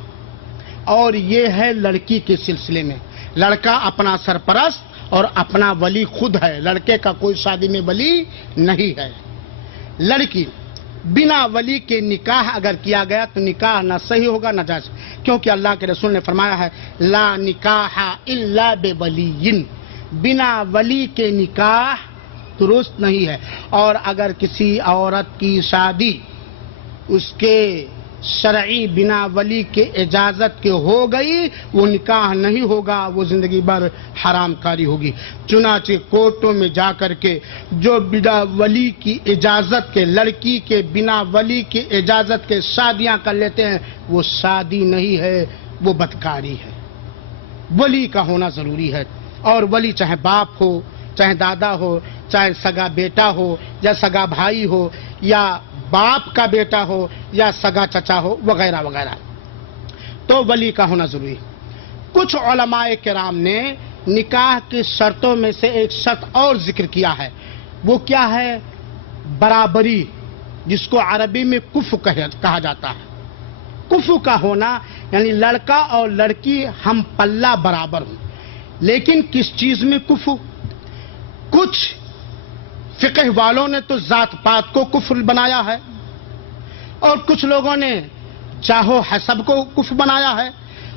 اور یہ ہے لڑکی کے سلسلے میں. لڑکا اپنا سرپرست اور اپنا ولی خود ہے, لڑکے کا کوئی شادی میں ولی نہیں ہے. لڑکی بنا ولی کے نکاح اگر کیا گیا تو نکاح نہ صحیح ہوگا نہ جائز, کیونکہ اللہ کے رسول نے فرمایا ہے لا نکاح الا بولی, بنا ولی کے نکاح درست نہیں ہے. اور اگر کسی عورت کی شادی اس کے شرعی بنا ولی کے اجازت کے ہو گئی, وہ نکاح نہیں ہوگا, وہ زندگی بھر حرام کاری ہوگی. چنانچہ کورٹوں میں جا کر کے جو بنا ولی کی اجازت کے, لڑکی کے بنا ولی کی اجازت کے شادیاں کر لیتے ہیں, وہ شادی نہیں ہے, وہ بدکاری ہے. ولی کا ہونا ضروری ہے, اور ولی چاہے باپ ہو, چاہے دادا ہو, چاہے سگا بیٹا ہو یا سگا بھائی ہو, یا باپ کا بیٹا ہو یا سگا چچا ہو, وغیرہ وغیرہ, تو ولی کا ہونا ضروری. کچھ علماء کرام نے نکاح کی شرطوں میں سے ایک شرط اور ذکر کیا ہے, وہ کیا ہے؟ برابری, جس کو عربی میں کفو کہا جاتا ہے. کفو کا ہونا یعنی لڑکا اور لڑکی ہم پلہ برابر ہوں. لیکن کس چیز میں کفو؟ کچھ فقہ والوں نے تو ذات پات کو کفر بنایا ہے, اور کچھ لوگوں نے چاہو حسب کو کفر بنایا ہے,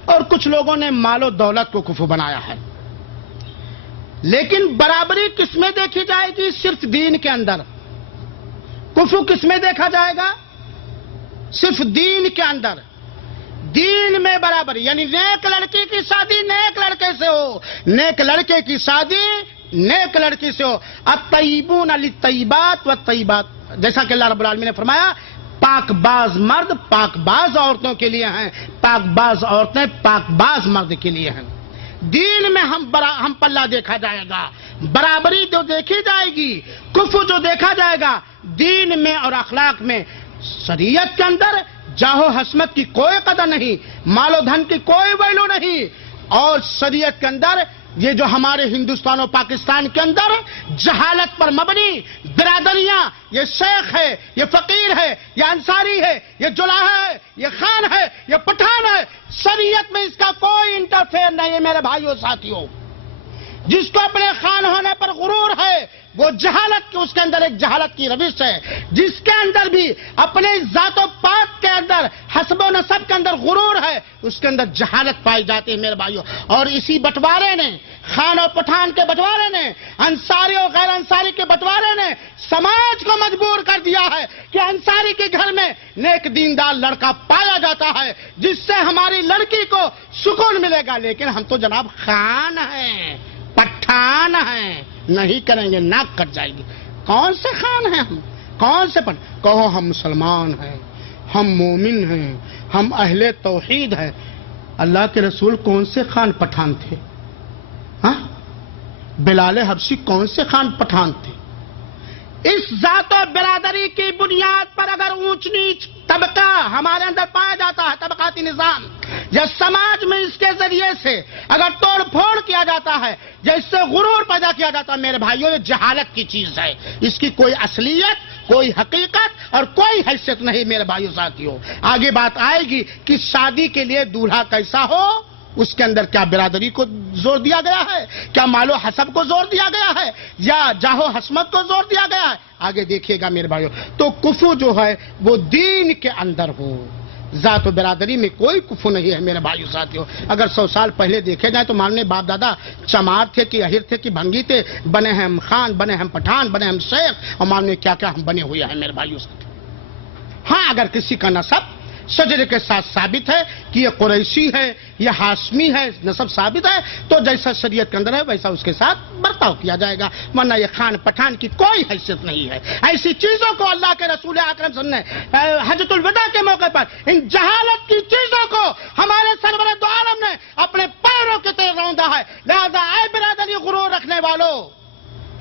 اور کچھ لوگوں نے مال و دولت کو کفر بنایا ہے. لیکن برابری کس میں دیکھی جائے گی؟ صرف دین کے اندر. کفر کس میں دیکھا جائے گا؟ صرف دین کے اندر. دین میں برابری, یعنی نیک لڑکی کی شادی نیک لڑکے سے ہو, نیک لڑکے کی شادی نیک لڑکی سے ہو. الطیبون للطیبات والطیبات, جیسا کہ اللہ رب العالمین نے فرمایا پاک باز مرد پاک باز عورتوں کے لیے ہیں, پاک باز عورتیں پاک باز مرد کے لیے ہیں. دین میں ہم پلہ دیکھا جائے گا, برابری جو دیکھی جائے گی, کفو جو دیکھا جائے گا دین میں اور اخلاق میں. شریعت کے اندر جاہو حسمت کی کوئی قدر نہیں, مال و دھن کی کوئی ویلو نہیں. اور شریعت کے اندر یہ جو ہمارے ہندوستان اور پاکستان کے اندر جہالت پر مبنی برادریاں, یہ شیخ ہے, یہ فقیر ہے, یہ انصاری ہے, یہ جلاح ہے, یہ خان ہے, یہ پٹھان ہے, شریعت میں اس کا کوئی انٹرفیئر نہیں ہے میرے بھائیوں ساتھیوں. جس کو اپنے خان ہونے پر غرور ہے وہ جہالت, اس کے اندر ایک جہالت کی روش ہے. جس کے اندر بھی اپنے ذات و پات کے اندر حسب و نسب کے اندر غرور ہے, اس کے اندر جہالت پائی جاتی ہے میرے بھائیوں. اور اسی بٹوارے نے, خان اور پٹھان کے بٹوارے نے, انصاری اور غیر انصاری کے بٹوارے نے سماج کو مجبور کر دیا ہے کہ انصاری کے گھر میں نیک دیندار لڑکا پایا جاتا ہے جس سے ہماری لڑکی کو سکون ملے گا. لیکن ہم تو جناب خان ہیں, پٹھان ہیں, نہیں کریں گے ناک کٹ جائے گی. کون سے خان ہیں ہم, کون سے کہو ہم مسلمان ہیں, ہم مومن ہیں, ہم اہل توحید ہیں. اللہ کے رسول کون سے خان پٹھان تھے؟ ہاں, بلال حبشی کون سے خان پٹھان تھے؟ اس ذات و برادری کی بنیاد پر اگر اونچ نیچ طبقہ ہمارے اندر پایا جاتا ہے, طبقاتی نظام, یا سماج میں اس کے ذریعے سے اگر توڑ پھوڑ کیا جاتا ہے, یا اس سے غرور پیدا کیا جاتا ہے, میرے بھائیوں یہ جہالت کی چیز ہے. اس کی کوئی اصلیت, کوئی حقیقت اور کوئی حیثیت نہیں میرے بھائیوں ساتھیوں. آگے بات آئے گی کہ شادی کے لیے دولہا کیسا ہو, اس کے اندر کیا برادری کو زور دیا گیا ہے؟ کیا مال و حسب کو زور دیا گیا ہے؟ یا جاہ و حسمت کو زور دیا گیا ہے؟ آگے دیکھیے گا میرے بھائیوں. تو کفو جو ہے وہ دین کے اندر ہو، ذات و برادری میں کوئی کفو نہیں ہے میرے بھائیو ساتھیوں. اگر 100 سال پہلے دیکھے جائیں تو ماننے باپ دادا چمار تھے کہ اہر تھے کہ بھنگی تھے، بنے ہم خان، بنے ہم پٹھان، بنے ہم شیخ، اور ماننے کیا کیا ہم بنے ہوئے ہیں میرے بھائیو ساتھیوں. ہاں اگر کسی کا نسب شجرے کے ساتھ ثابت ہے کہ یہ قریشی ہے، یہ ہاشمی ہے، نسب ثابت ہے، تو جیسا شریعت کے اندر ہے ویسا اس کے ساتھ برتاؤ کیا جائے گا، ورنہ یہ خان پٹھان کی کوئی حیثیت نہیں ہے. ایسی چیزوں کو اللہ کے رسول اکرم صلی اللہ علیہ وسلم نے حجۃ الوداع کے موقع پر ان جہالت کی چیزوں کو ہمارے سرور دو عالم نے اپنے پیروں کے تلے روندا ہے. لہذا اے برادری غرور رکھنے والوں،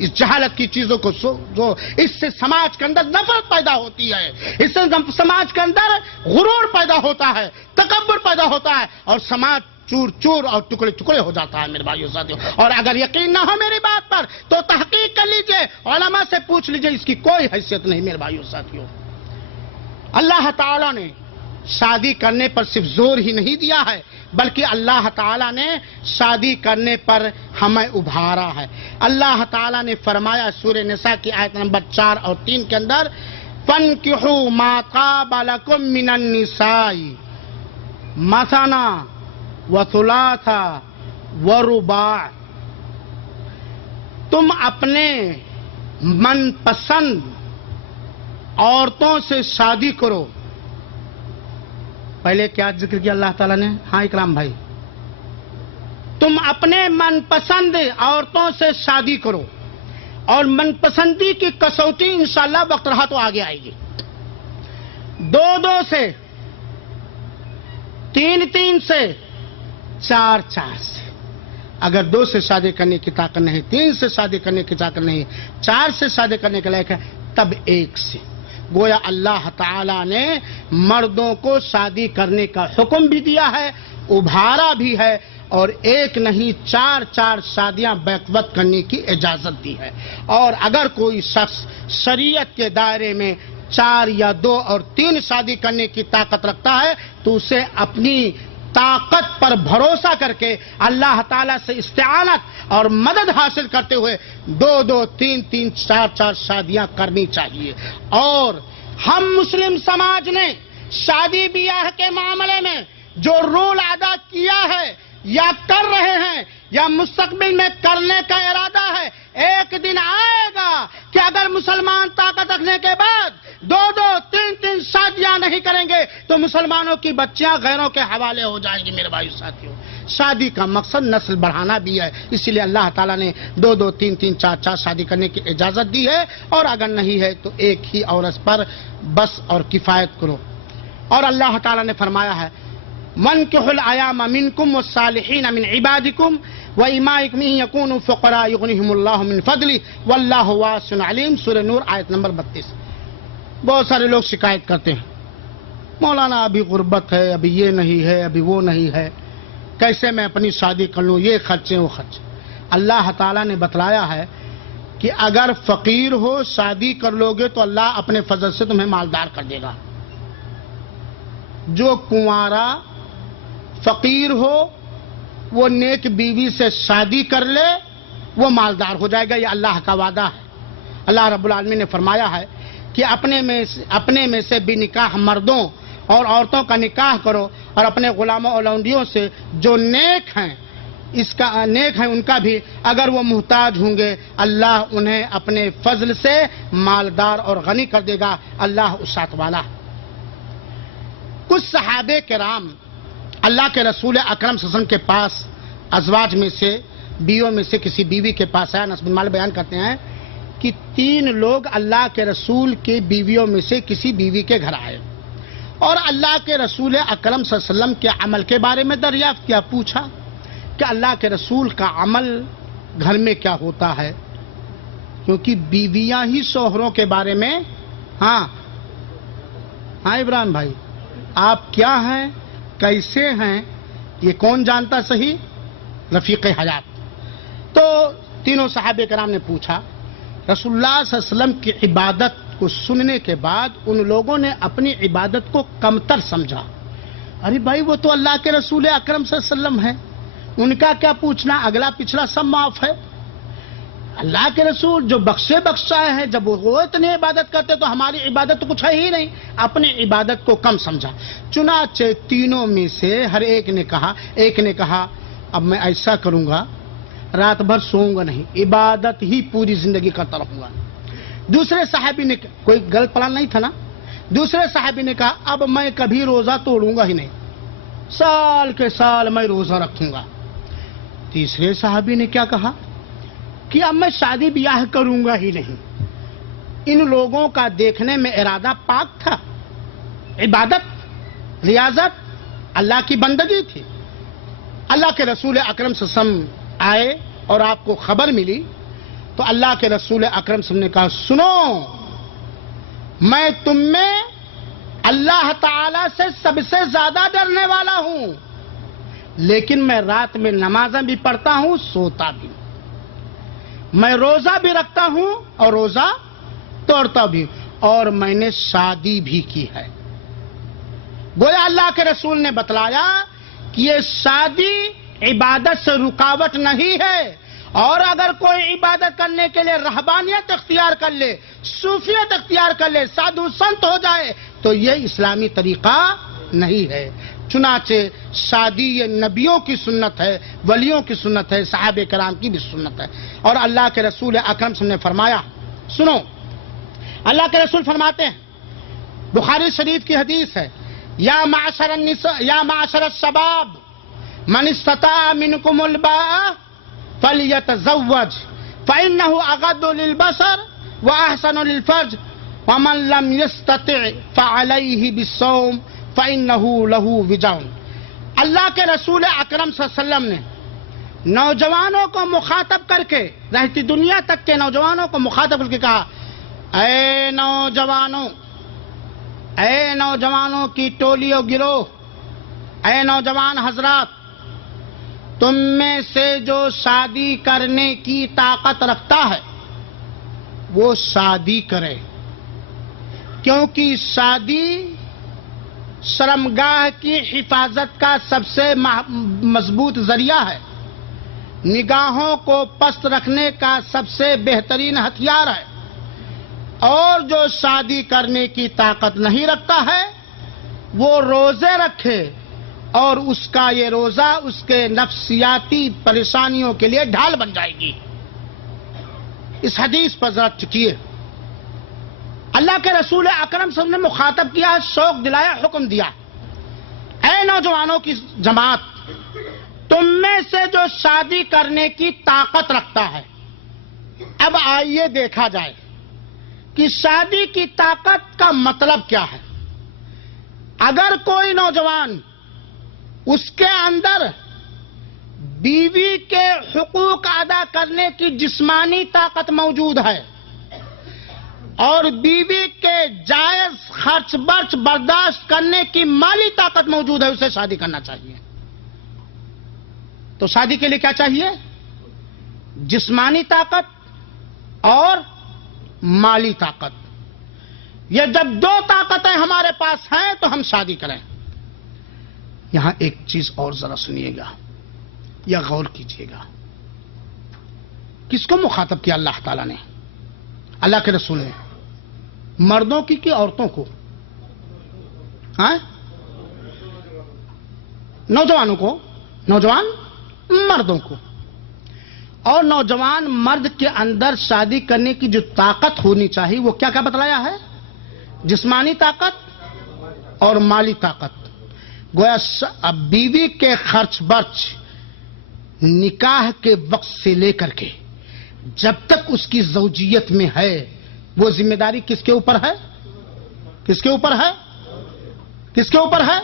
اس جہالت کی چیزوں کو جو اس سے سماج کے اندر نفرت پیدا ہوتی ہے، اس سے سماج کے اندر غرور پیدا ہوتا ہے، تکبر پیدا ہوتا ہے، اور سماج چور چور اور ٹکڑے ٹکڑے ہو جاتا ہے میرے بھائیو ساتھیوں. اور اگر یقین نہ ہو میری بات پر تو تحقیق کر لیجئے، علماء سے پوچھ لیجئے، اس کی کوئی حیثیت نہیں میرے بھائیو ساتھیوں. اللہ تعالیٰ نے شادی کرنے پر صرف زور ہی نہیں دیا ہے، بلکہ اللہ تعالیٰ نے شادی کرنے پر ہمیں ابھارا ہے. اللہ تعالیٰ نے فرمایا سورہ نساء کی آیت نمبر 4 اور 3 کے اندر، فَانْكِحُوا مَا طَابَ لَكُم مِّنَ النِّسَاءِ مَثْنَىٰ وَثُلَاثَ وَرُبَاعَ. تم اپنے من پسند عورتوں سے شادی کرو. پہلے کیا ذکر کیا اللہ تعالیٰ نے؟ ہاں اکرام بھائی، تم اپنے من پسند عورتوں سے شادی کرو، اور من پسندی کی کسوٹی انشاءاللہ وقت رہا تو آگے آئے گی. 2 سے، 3 سے، 4 سے. اگر 2 سے شادی کرنے کی طاقت نہیں، 3 سے شادی کرنے کی طاقت نہیں، 4 سے شادی کرنے کے لائق ہے، تب 1 سے. گویا اللہ تعالیٰ نے مردوں کو شادی کرنے کا حکم بھی دیا ہے، ابھارا بھی ہے، اور 1 نہیں 4 شادیاں بیک وقت کرنے کی اجازت دی ہے. اور اگر کوئی شخص شریعت کے دائرے میں 4 یا 2 اور 3 شادی کرنے کی طاقت رکھتا ہے تو اسے اپنی طاقت پر بھروسہ کر کے اللہ تعالیٰ سے استعانت اور مدد حاصل کرتے ہوئے 2 3 4 شادیاں کرنی چاہیے. اور ہم مسلم سماج نے شادی بیاہ کے معاملے میں جو رول ادا کیا ہے یا کر رہے ہیں یا مستقبل میں کرنے کا ارادہ ہے، ایک دن آئے گا کہ اگر مسلمان طاقت رکھنے کے بعد 2 3 شادیاں نہیں کریں گے تو مسلمانوں کی بچیاں غیروں کے حوالے ہو جائیں گی میرے بھائیو ساتھیوں. شادی کا مقصد نسل بڑھانا بھی ہے، اسی لیے اللہ تعالیٰ نے 2 3 4 شادی کرنے کی اجازت دی ہے. اور اگر نہیں ہے تو ایک ہی عورت پر بس اور کفایت کرو. اور اللہ تعالیٰ نے فرمایا ہے، وَانكِحُوا الْأَيَامَ مِنكُمْ وَالصَّالِحِينَ مِنْ عِبَادِكُمْ وَإِمَائِكُمْ إِن يَكُونُوا فُقَرَاءَ يُغْنِهِمُ اللَّهُ مِنْ فَضْلِهِ وَاللَّهُ وَاسِعٌ عَلِيمٌ. سورہ نور آیت نمبر 32. بہت سارے لوگ شکایت کرتے ہیں، مولانا ابھی غربت ہے، ابھی یہ نہیں ہے، ابھی وہ نہیں ہے، کیسے میں اپنی شادی کر لوں، یہ خرچے وہ خرچ. اللہ تعالیٰ نے بتلایا ہے کہ اگر فقیر ہو شادی کر لوگے تو اللہ اپنے فضل سے تمہیں مالدار کر دے گا. جو کنوارا فقیر ہو وہ نیک بیوی سے شادی کر لے، وہ مالدار ہو جائے گا. یہ اللہ کا وعدہ ہے. اللہ رب العالمین نے فرمایا ہے کہ اپنے میں سے بھی نکاح مردوں اور عورتوں کا نکاح کرو، اور اپنے غلاموں اور لونڈیوں سے جو نیک ہیں ان کا بھی، اگر وہ محتاج ہوں گے اللہ انہیں اپنے فضل سے مالدار اور غنی کر دے گا. اللہ وسعت والا. کچھ صحابہ کرام اللہ کے رسول اکرم صلی اللہ علیہ وسلم کے پاس ازواج میں سے، بیویوں میں سے کسی بیوی کے پاس آیا. انس بن مالک بیان کرتے ہیں کہ 3 لوگ اللہ کے رسول کی بیویوں میں سے کسی بیوی کے گھر آئے اور اللہ کے رسول اکرم صلی اللہ علیہ وسلم کے عمل کے بارے میں دریافت کیا. پوچھا کہ اللہ کے رسول کا عمل گھر میں کیا ہوتا ہے، کیونکہ بیویاں ہی شوہروں کے بارے میں. ہاں ابراہیم بھائی، آپ کیا ہیں، کیسے ہیں، یہ کون جانتا صحیح؟ رفیق حیات. تو تینوں صحابہ کرام نے پوچھا. رسول اللہ صلی اللہ علیہ وسلم کی عبادت کو سننے کے بعد ان لوگوں نے اپنی عبادت کو کمتر سمجھا. ارے بھائی وہ تو اللہ کے رسول اکرم صلی اللہ علیہ وسلم ہے، ان کا کیا پوچھنا، اگلا پچھلا سب معاف ہے۔ اللہ کے رسول جو بخشے بخشائے ہیں، جب وہ اتنی عبادت کرتے تو ہماری عبادت تو کچھ ہے ہی نہیں، اپنی عبادت کو کم سمجھا۔ چنانچہ تینوں میں سے ہر ایک نے کہا اب میں ایسا کروں گا، رات بھر سوؤں گا نہیں، عبادت ہی پوری زندگی کرتا رہوں گا۔ دوسرے صحابی نے، کوئی غلط پلان نہیں تھا نا، دوسرے صحابی نے کہا اب میں کبھی روزہ توڑوں گا ہی نہیں، سال کے سال میں روزہ رکھوں گا۔ تیسرے صحابی نے کیا کہا کہ اب میں شادی بیاہ کروں گا ہی نہیں۔ ان لوگوں کا دیکھنے میں ارادہ پاک تھا، عبادت، ریاضت، اللہ کی بندگی تھی۔ اللہ کے رسول اکرم صلی اللہ علیہ وسلم آئے اور آپ کو خبر ملی تو اللہ کے رسول اکرم صلی اللہ علیہ وسلم نے کہا سنو، میں تم میں اللہ تعالی سے سب سے زیادہ ڈرنے والا ہوں، لیکن میں رات میں نمازیں بھی پڑھتا ہوں، سوتا بھی ہوں، میں روزہ بھی رکھتا ہوں اور روزہ توڑتا بھی ہوں، اور میں نے شادی بھی کی ہے۔ گویا اللہ کے رسول نے بتلایا کہ یہ شادی عبادت سے رکاوٹ نہیں ہے، اور اگر کوئی عبادت کرنے کے لیے رہبانیت اختیار کر لے، صوفیت اختیار کر لے، سادھو سنت ہو جائے تو یہ اسلامی طریقہ نہیں ہے۔ چنانچہ شادی یہ نبیوں کی سنت ہے، ولیوں کی سنت ہے، صحابہ کرام کی بھی سنت ہے۔ اور اللہ کے رسول اکرم صلی اللہ علیہ وسلم نے فرمایا، سنو، اللہ کے رسول فرماتے ہیں، بخاری شریف کی حدیث ہے، یا معاشر النساء یا معاشر الشباب من استطاع منکم الباء فلیتزوج فإنه اغض للبصر واحسن للفرج ومن لم يستطع فعليه بالصوم فإنه له وجاء۔ اللہ کے رسول اکرم صلی اللہ علیہ وسلم نے نوجوانوں کو مخاطب کر کے، رہتی دنیا تک کے نوجوانوں کو مخاطب کر کے کہا، اے نوجوانوں کی ٹولی و گروہ، اے نوجوان حضرات، تم میں سے جو شادی کرنے کی طاقت رکھتا ہے وہ شادی کرے، کیونکہ شادی شرمگاہ کی حفاظت کا سب سے مضبوط ذریعہ ہے، نگاہوں کو پست رکھنے کا سب سے بہترین ہتھیار ہے، اور جو شادی کرنے کی طاقت نہیں رکھتا ہے وہ روزے رکھے، اور اس کا یہ روزہ اس کے نفسیاتی پریشانیوں کے لیے ڈھال بن جائے گی۔ اس حدیث پر ذرا ٹکیے۔ اللہ کے رسول اکرم صلی اللہ علیہ وسلم نے مخاطب کیا، شوق دلایا، حکم دیا، اے نوجوانوں کی جماعت، تم میں سے جو شادی کرنے کی طاقت رکھتا ہے، اب آئیے دیکھا جائے کہ شادی کی طاقت کا مطلب کیا ہے۔ اگر کوئی نوجوان اس کے اندر بیوی کے حقوق ادا کرنے کی جسمانی طاقت موجود ہے اور بیوی کے جائز خرچ برچ برداشت کرنے کی مالی طاقت موجود ہے، اسے شادی کرنا چاہیے۔ تو شادی کے لیے کیا چاہیے؟ جسمانی طاقت اور مالی طاقت۔ یہ جب دو طاقتیں ہمارے پاس ہیں تو ہم شادی کریں۔ یہاں ایک چیز اور ذرا سنیے گا یا غور کیجیے گا، کس کو مخاطب کیا اللہ تعالیٰ نے، اللہ کے رسول نے؟ مردوں کی کہ عورتوں کو؟ ہاں، نوجوانوں کو، نوجوان مردوں کو۔ اور نوجوان مرد کے اندر شادی کرنے کی جو طاقت ہونی چاہیے وہ کیا کیا بتلایا ہے؟ جسمانی طاقت اور مالی طاقت۔ گویا بیوی کے خرچ برچ نکاح کے وقت سے لے کر کے جب تک اس کی زوجیت میں ہے، وہ ذمہ داری کس کے اوپر ہے؟ کس کے اوپر ہے؟ کس کے اوپر ہے؟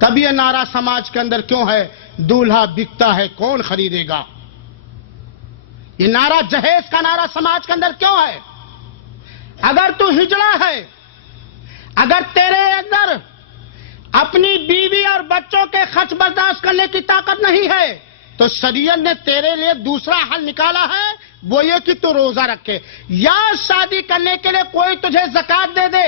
تب یہ نعرہ سماج کے اندر کیوں ہے، دولہا بکتا ہے کون خریدے گا؟ یہ نعرہ جہیز کا نعرہ سماج کے اندر کیوں ہے؟ اگر تو ہجڑا ہے، اگر تیرے اندر اپنی بیوی اور بچوں کے خرچ برداشت کرنے کی طاقت نہیں ہے تو شریعت نے تیرے لیے دوسرا حل نکالا ہے، وہ یہ کہ تو روزہ رکھے، یا شادی کرنے کے لیے کوئی تجھے زکات دے دے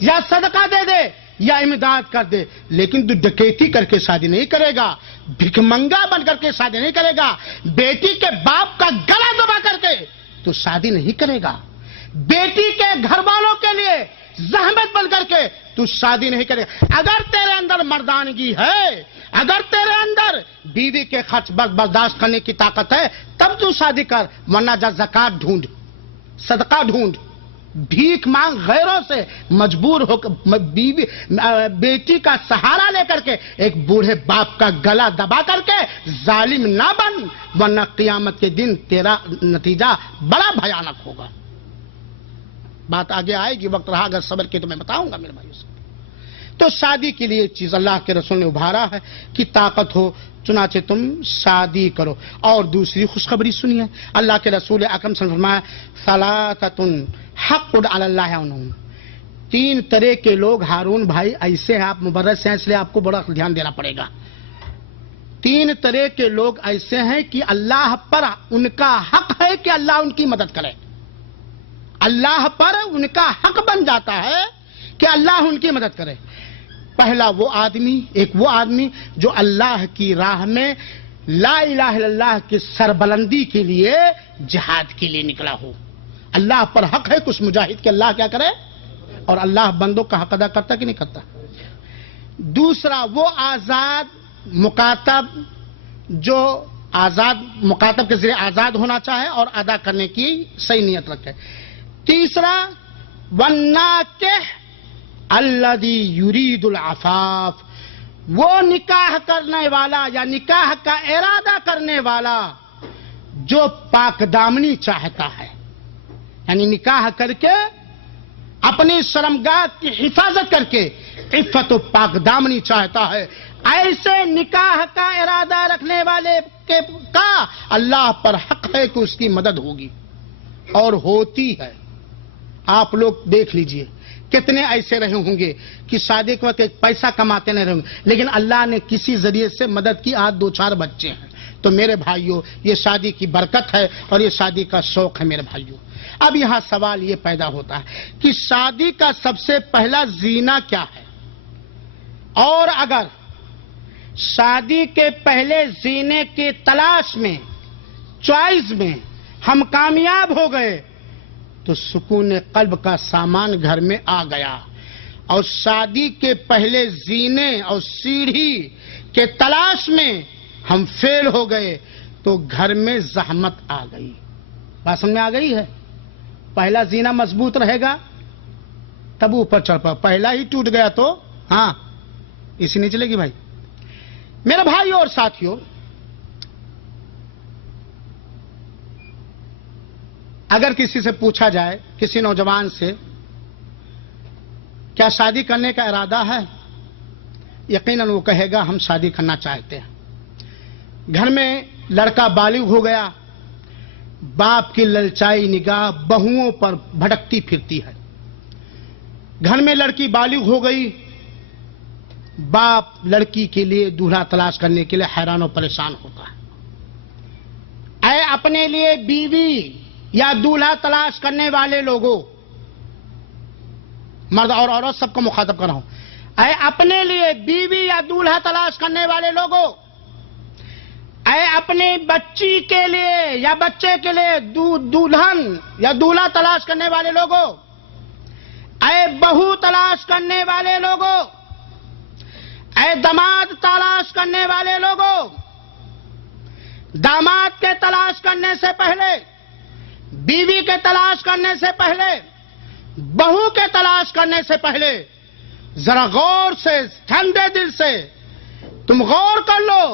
یا صدقہ دے دے، یا امداد کر دے، لیکن تو ڈکیتی کر کے شادی نہیں کرے گا، بھکمنگا بن کر کے شادی نہیں کرے گا، بیٹی کے باپ کا گلا دبا کر کے تو شادی نہیں کرے گا، بیٹی کے گھر والوں کے لیے زحمت بن کر کے تو شادی نہیں کرے گا۔ اگر تیرے اندر مردانگی ہے، اگر تیرے اندر بیوی کے خرچ برداشت کرنے کی طاقت ہے، تب تو شادی کر، ورنہ جا زکات ڈھونڈ، صدقہ ڈھونڈ، بھیک مانگ، غیروں سے مجبور ہو کر بیٹی کا سہارا لے کر کے ایک بوڑھے باپ کا گلا دبا کر کے ظالم نہ بن، ورنہ قیامت کے دن تیرا نتیجہ بڑا بھیانک ہوگا۔ بات آگے آئے گی، وقت رہا اگر صبر کے تو میں بتاؤں گا میرے بھائیوں سے۔ تو شادی کے لیے چیز اللہ کے رسول نے ابھارا ہے کہ طاقت ہو چنانچہ تم شادی کرو۔ اور دوسری خوشخبری سنیے، اللہ کے رسول اکرم صلی اللہ علیہ وسلم فرمایا ثلاثۃ حق علی اللہ عنہم، تین طرح کے لوگ، ہارون بھائی ایسے ہیں، آپ مبرز ہیں اس لیے آپ کو بڑا دھیان دینا پڑے گا، تین طرح کے لوگ ایسے ہیں کہ اللہ پر ان کا حق ہے کہ اللہ ان کی مدد کرے، اللہ پر ان کا حق بن جاتا ہے کہ اللہ ان کی مدد کرے۔ پہلا وہ آدمی، ایک وہ آدمی جو اللہ کی راہ میں لا الہ الا اللہ کی سربلندی کے لیے جہاد کے لیے نکلا ہو۔ اللہ پر حق ہے کچھ مجاہد کے اللہ کیا کرے، اور اللہ بندوں کا حق ادا کرتا کہ نہیں کرتا۔ دوسرا وہ آزاد مکاتب، جو آزاد مکاتب کے ذریعے آزاد ہونا چاہے اور ادا کرنے کی صحیح نیت رکھے۔ تیسرا والناکح الذی یرید العفاف، وہ نکاح کرنے والا یا نکاح کا ارادہ کرنے والا جو پاک دامنی چاہتا ہے، یعنی نکاح کر کے اپنی شرمگاہ کی حفاظت کر کے عفت و پاک دامنی چاہتا ہے، ایسے نکاح کا ارادہ رکھنے والے کا اللہ پر حق ہے کہ اس کی مدد ہوگی اور ہوتی ہے۔ آپ لوگ دیکھ لیجئے کتنے ایسے رہے ہوں گے کہ شادی کے وقت ایک پیسہ کماتے نہیں رہیں گے، لیکن اللہ نے کسی ذریعے سے مدد کی، آج 2-4 بچے ہیں۔ تو میرے بھائیوں، یہ شادی کی برکت ہے اور یہ شادی کا شوق ہے میرے بھائیوں۔ اب یہاں سوال یہ پیدا ہوتا ہے کہ شادی کا سب سے پہلا زینہ کیا ہے، اور اگر شادی کے پہلے زینے کی تلاش میں، چوائس میں ہم کامیاب ہو گئے تو سکون قلب کا سامان گھر میں آ گیا، اور شادی کے پہلے زینے اور سیڑھی کے تلاش میں ہم فیل ہو گئے تو گھر میں زحمت آ گئی۔ بات سمجھ میں آ گئی ہے؟ پہلا زینہ مضبوط رہے گا تب اوپر چڑھ پا، پہلا ہی ٹوٹ گیا تو ہاں اسی نہیں چلے گی بھائی۔ میرے بھائیوں اور ساتھیوں، اگر کسی سے پوچھا جائے، کسی نوجوان سے، کیا شادی کرنے کا ارادہ ہے، یقیناً وہ کہے گا ہم شادی کرنا چاہتے ہیں۔ گھر میں لڑکا بالغ ہو گیا، باپ کی للچائی نگاہ بہوؤں پر بھٹکتی پھرتی ہے۔ گھر میں لڑکی بالغ ہو گئی، باپ لڑکی کے لیے دولہا تلاش کرنے کے لیے حیران و پریشان ہوتا ہے۔ اے اپنے لیے بیوی یا دولہا تلاش کرنے والے لوگوں، مرد اور عورت سب کو مخاطب کر رہا ہوں، اے اپنے لیے بیوی یا دولہا تلاش کرنے والے لوگوں، اے اپنی بچی کے لیے یا بچے کے لیے دلہن یا دولہا تلاش کرنے والے لوگوں، اے بہو تلاش کرنے والے لوگوں، اے داماد تلاش کرنے والے لوگوں، داماد کے تلاش کرنے سے پہلے، بیوی کے تلاش کرنے سے پہلے، بہو کے تلاش کرنے سے پہلے ذرا غور سے، ٹھنڈے دل سے تم غور کر لو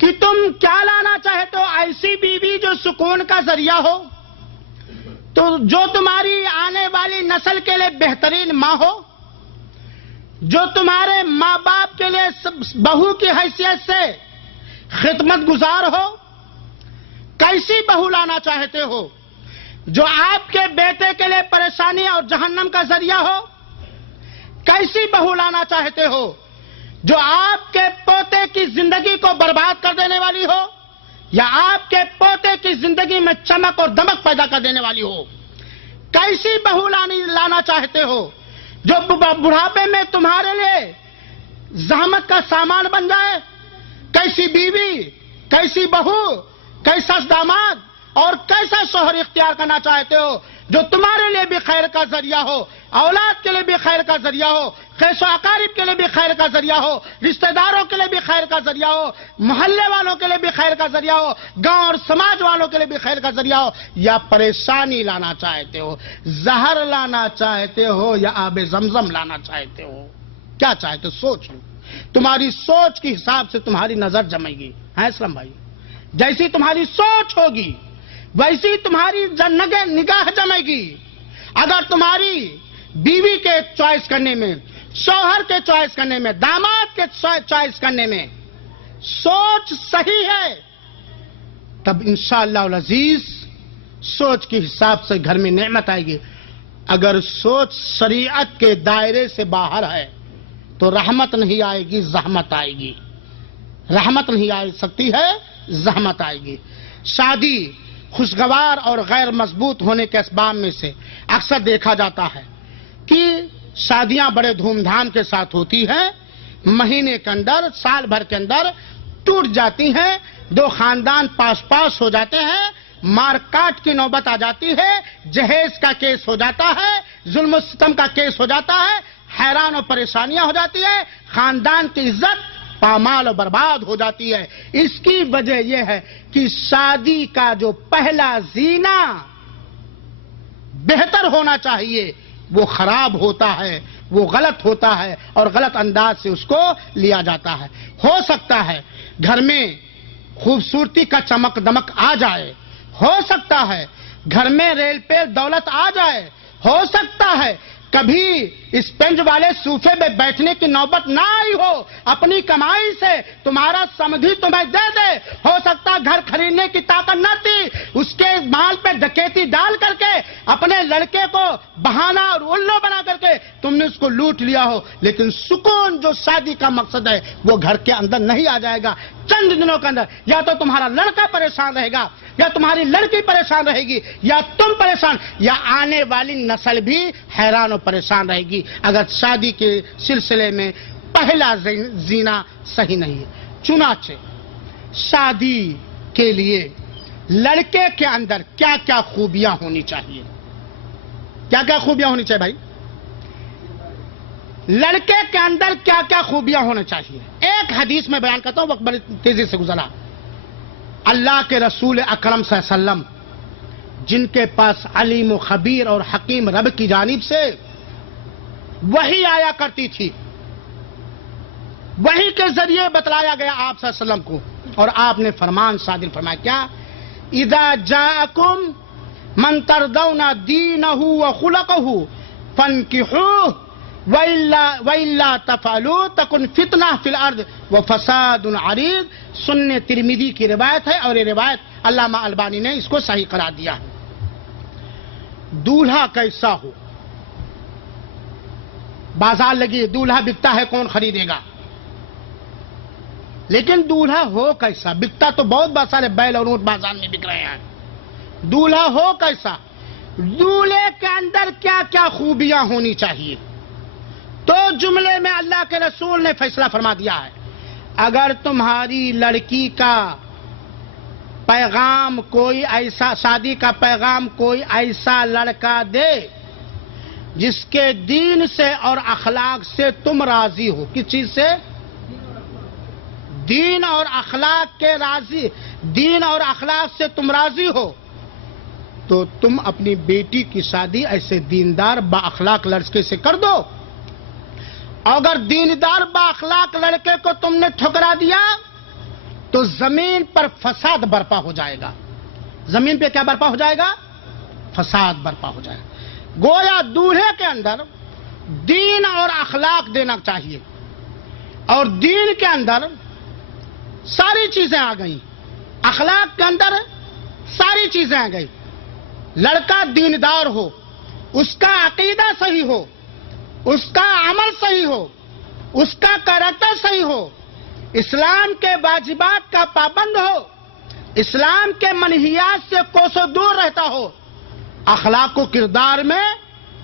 کہ تم کیا لانا چاہتے ہو۔ ایسی بیوی جو سکون کا ذریعہ ہو، تو جو تمہاری آنے والی نسل کے لیے بہترین ماں ہو، جو تمہارے ماں باپ کے لیے بہو کی حیثیت سے خدمت گزار ہو۔ کیسی بہو لانا چاہتے ہو؟ جو آپ کے بیٹے کے لیے پریشانی اور جہنم کا ذریعہ ہو؟ کیسی بہو لانا چاہتے ہو؟ جو آپ کے پوتے کی زندگی کو برباد کر دینے والی ہو، یا آپ کے پوتے کی زندگی میں چمک اور دمک پیدا کر دینے والی ہو؟ کیسی بہو لانا چاہتے ہو؟ جو بڑھاپے میں تمہارے لیے زحمت کا سامان بن جائے. کیسی بیوی, کیسی بہو, کیسا داماد اور کیسا شوہر اختیار کرنا چاہتے ہو جو تمہارے لیے بھی خیر کا ذریعہ ہو, اولاد کے لیے بھی خیر کا ذریعہ ہو, خیش و اقارب کے لیے بھی خیر کا ذریعہ ہو, رشتہ داروں کے لیے بھی خیر کا ذریعہ ہو, محلے والوں کے لیے بھی خیر کا ذریعہ ہو, گاؤں اور سماج والوں کے لیے بھی خیر کا ذریعہ ہو, یا پریشانی لانا چاہتے ہو, زہر لانا چاہتے ہو یا آب زمزم لانا چاہتے ہو, کیا چاہتے ہو سوچ لو. تمہاری سوچ کے حساب سے تمہاری نظر جمے گی. ہے اسلام بھائی, جیسی تمہاری سوچ ہوگی ویسی تمہاری نگاہ جمے گی. اگر تمہاری بیوی کے چوائس کرنے میں, شوہر کے چوائس کرنے میں, داماد کے چوائس کرنے میں سوچ صحیح ہے تب انشاءاللہ العزیز سوچ کے حساب سے گھر میں نعمت آئے گی. اگر سوچ شریعت کے دائرے سے باہر ہے تو رحمت نہیں آئے گی, زحمت آئے گی. رحمت نہیں آ سکتی ہے, زحمت آئے گی. شادی خوشگوار اور غیر مضبوط ہونے کے اسباب میں سے اکثر دیکھا جاتا ہے کہ شادیاں بڑے دھوم دھام کے ساتھ ہوتی ہیں, مہینے کے اندر, سال بھر کے اندر ٹوٹ جاتی ہیں, دو خاندان پاس پاس ہو جاتے ہیں, مار کاٹ کی نوبت آ جاتی ہے, جہیز کا کیس ہو جاتا ہے, ظلم و ستم کا کیس ہو جاتا ہے, حیران و پریشانیاں ہو جاتی ہے, خاندان کی عزت پامال و برباد ہو جاتی ہے. اس کی وجہ یہ ہے کہ شادی کا جو پہلا زینہ بہتر ہونا چاہیے وہ خراب ہوتا ہے, وہ غلط ہوتا ہے اور غلط انداز سے اس کو لیا جاتا ہے. ہو سکتا ہے گھر میں خوبصورتی کا چمک دمک آ جائے, ہو سکتا ہے گھر میں ریل پہ دولت آ جائے, ہو سکتا ہے کبھی اسپنج والے صوفے میں بیٹھنے کی نوبت نہ آئی ہو, اپنی کمائی سے تمہارا سمدھی تمہیں دے دے, ہو سکتا گھر خریدنے کی طاقت نہ تھی, اس کے مال پہ ڈکیتی ڈال کر کے اپنے لڑکے کو بہانہ اور الو بنا کر کے تم نے اس کو لوٹ لیا ہو, لیکن سکون جو شادی کا مقصد ہے وہ گھر کے اندر نہیں آ جائے گا. چند دنوں کے اندر یا تو تمہارا لڑکا پریشان رہے گا, یا تمہاری لڑکی پریشان رہے گی, یا تم پریشان, یا آنے والی نسل بھی حیران و پریشان رہے گی اگر شادی کے سلسلے میں پہلا زینہ صحیح نہیں ہے. چنانچہ شادی کے لیے لڑکے کے اندر کیا کیا خوبیاں ہونی چاہیے, کیا کیا خوبیاں ہونی چاہیے بھائی؟ لڑکے کے اندر کیا کیا خوبیاں ہونا چاہیے. ایک حدیث میں بیان کرتا ہوں, وقت بڑی تیزی سے گزرا. اللہ کے رسول اکرم صلی اللہ علیہ وسلم جن کے پاس علیم و خبیر اور حکیم رب کی جانب سے وحی آیا کرتی تھی, وحی کے ذریعے بتلایا گیا آپ صلی اللہ علیہ وسلم کو, اور آپ نے فرمان صادر فرمایا کیا, اذا جاءکم من ترضون دینہ وخلقہ فانکحوہ وَإِلَّا تَفْعَلُوا تَكُنْ فِتْنَةٌ فِي الْأَرْضِ وَفَسَادٌ عَرِيضٌ. سنن ترمذی کی روایت ہے اور یہ روایت علامہ البانی نے اس کو صحیح قرار دیا ہے. دولہا کیسا ہو, بازار لگی دولہا بکتا ہے, کون خریدے گا, لیکن دولہا ہو کیسا. بکتا تو بہت سارے بیل اور اونٹ بازار میں بک رہے ہیں, دولہا ہو کیسا, دولہے کے اندر کیا کیا خوبیاں ہونی چاہیے. تو جملے میں اللہ کے رسول نے فیصلہ فرما دیا ہے, اگر تمہاری لڑکی کا پیغام کوئی ایسا, شادی کا پیغام کوئی ایسا لڑکا دے جس کے دین سے اور اخلاق سے تم راضی ہو. کس چیز سے؟ دین اور اخلاق کے راضی, دین اور اخلاق سے تم راضی ہو تو تم اپنی بیٹی کی شادی ایسے دیندار با اخلاق لڑکے سے کر دو. اگر دیندار با اخلاق لڑکے کو تم نے ٹھکرا دیا تو زمین پر فساد برپا ہو جائے گا. زمین پہ کیا برپا ہو جائے گا؟ فساد برپا ہو جائے گا. گویا دولہے کے اندر دین اور اخلاق دینا چاہیے, اور دین کے اندر ساری چیزیں آ گئیں, اخلاق کے اندر ساری چیزیں آ گئی. لڑکا دیندار ہو, اس کا عقیدہ صحیح ہو, اس کا عمل صحیح ہو, اس کا کریکٹر صحیح ہو, اسلام کے واجبات کا پابند ہو, اسلام کے منہیات سے کوسوں دور رہتا ہو, اخلاق و کردار میں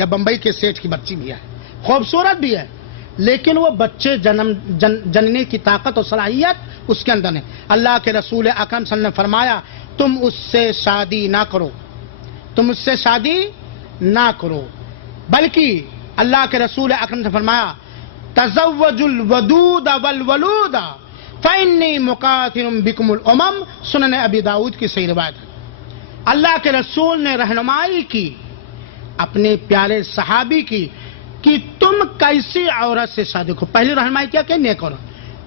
یا بمبئی کے سیٹھ کی بچی بھی ہے، خوبصورت بھی ہے، لیکن وہ بچے جننے کی طاقت اور صلاحیت اس کے اندر ہے۔ اللہ کے رسول اکرم صلی اللہ علیہ وسلم نے فرمایا تم اس سے شادی نہ کرو، تم اس سے شادی نہ کرو، بلکہ اللہ کے رسول اکرم نے فرمایا تزوجوا الودود والولود فإنی مقاتل بکم الامم، سنن ابی داؤد کی صحیح روایت ہے۔ اللہ کے رسول نے رہنمائی کی اپنے پیارے صحابی کی کہ تم کیسی عورت سے شادی کرو۔ پہلی رہنمائی کیا کہ نیک عورت،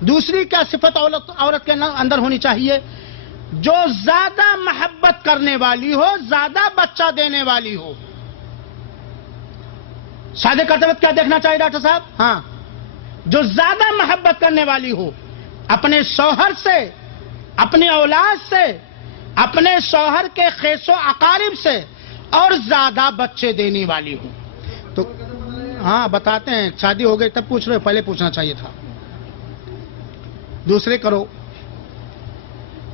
دوسری کیا صفت عورت کے اندر ہونی چاہیے؟ جو زیادہ محبت کرنے والی ہو، زیادہ بچہ دینے والی ہو۔ شادی کرتے وقت کیا دیکھنا چاہیے ڈاکٹر صاحب؟ ہاں، جو زیادہ محبت کرنے والی ہو اپنے شوہر سے، اپنی اولاد سے، اپنے شوہر کے خیش و اقارب سے، اور زیادہ بچے دینے والی ہو۔ تو ہاں بتاتے ہیں، شادی ہو گئی تب پوچھ رہے، پہلے پوچھنا چاہیے تھا۔ دوسرے کرو،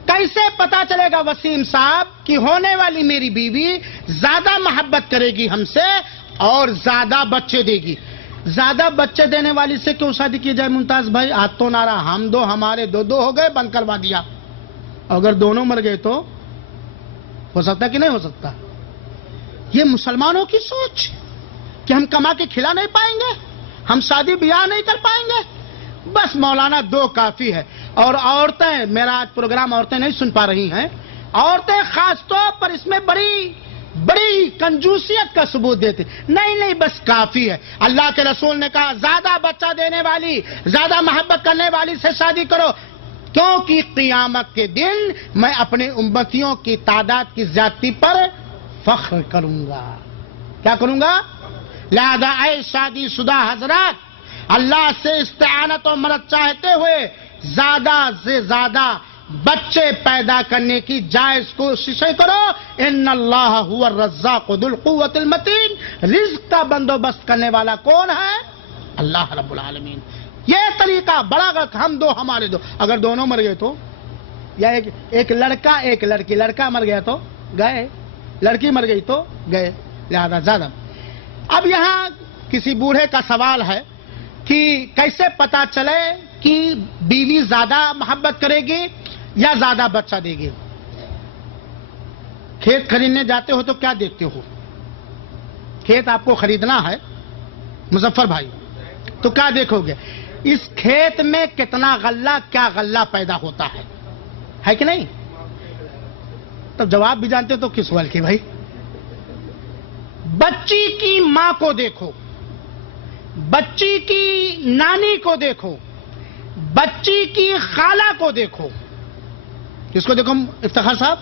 کیسے پتا چلے گا وسیم صاحب کہ ہونے والی میری بیوی زیادہ محبت کرے گی ہم سے اور زیادہ بچے دے گی؟ زیادہ بچے دینے والی سے کیوں شادی کی جائے ممتاز بھائی؟ آج تو نارا ہم دو ہمارے دو دو ہو گئے، بند کروا دیا۔ اگر دونوں مر گئے تو ہو سکتا کہ نہیں ہو سکتا؟ یہ مسلمانوں کی سوچ کہ ہم کما کے کھلا نہیں پائیں گے، ہم شادی بیاہ نہیں کر پائیں گے، بس مولانا دو کافی ہے۔ اور عورتیں، میرا آج پروگرام عورتیں نہیں سن پا رہی ہیں، عورتیں خاص طور پر اس میں بڑی کنجوسیت کا ثبوت دیتے، نہیں بس کافی ہے۔ اللہ کے رسول نے کہا زیادہ بچہ دینے والی، زیادہ محبت کرنے والی سے شادی کرو، کیونکہ قیامت کے دن میں اپنے امتیوں کی تعداد کی زیادتی پر فخر کروں گا۔ کیا کروں گا؟ لہذا اے شادی شدہ حضرات، اللہ سے استعانت و مدد چاہتے ہوئے زیادہ سے زیادہ بچے پیدا کرنے کی جائز کوششیں کرو۔ ان اللہ هو الرزاق ذو القوۃ المتین، رزق کا بندوبست کرنے والا کون ہے؟ اللہ رب العالمین۔ یہ طریقہ بڑا غلط، ہم دو ہمارے دو، اگر دونوں مر گئے تو، یا ایک لڑکا ایک لڑکی، لڑکا مر گیا تو گئے، لڑکی مر گئی تو گئے، لہذا زیادہ۔ اب یہاں کسی بوڑھے کا سوال ہے کہ کیسے پتا چلے کہ بیوی زیادہ محبت کرے گی یا زیادہ بچہ دے گی؟ کھیت خریدنے جاتے ہو تو کیا دیکھتے ہو؟ کھیت آپ کو خریدنا ہے مظفر بھائی، تو کیا دیکھو گے؟ اس کھیت میں کتنا غلہ، کیا غلہ پیدا ہوتا ہے کہ نہیں؟ تو جواب بھی جانتے ہو تو کس سوال کی بھائی؟ بچی کی ماں کو دیکھو، بچی کی نانی کو دیکھو، بچی کی خالہ کو دیکھو۔ کس کو دیکھو افتخار صاحب؟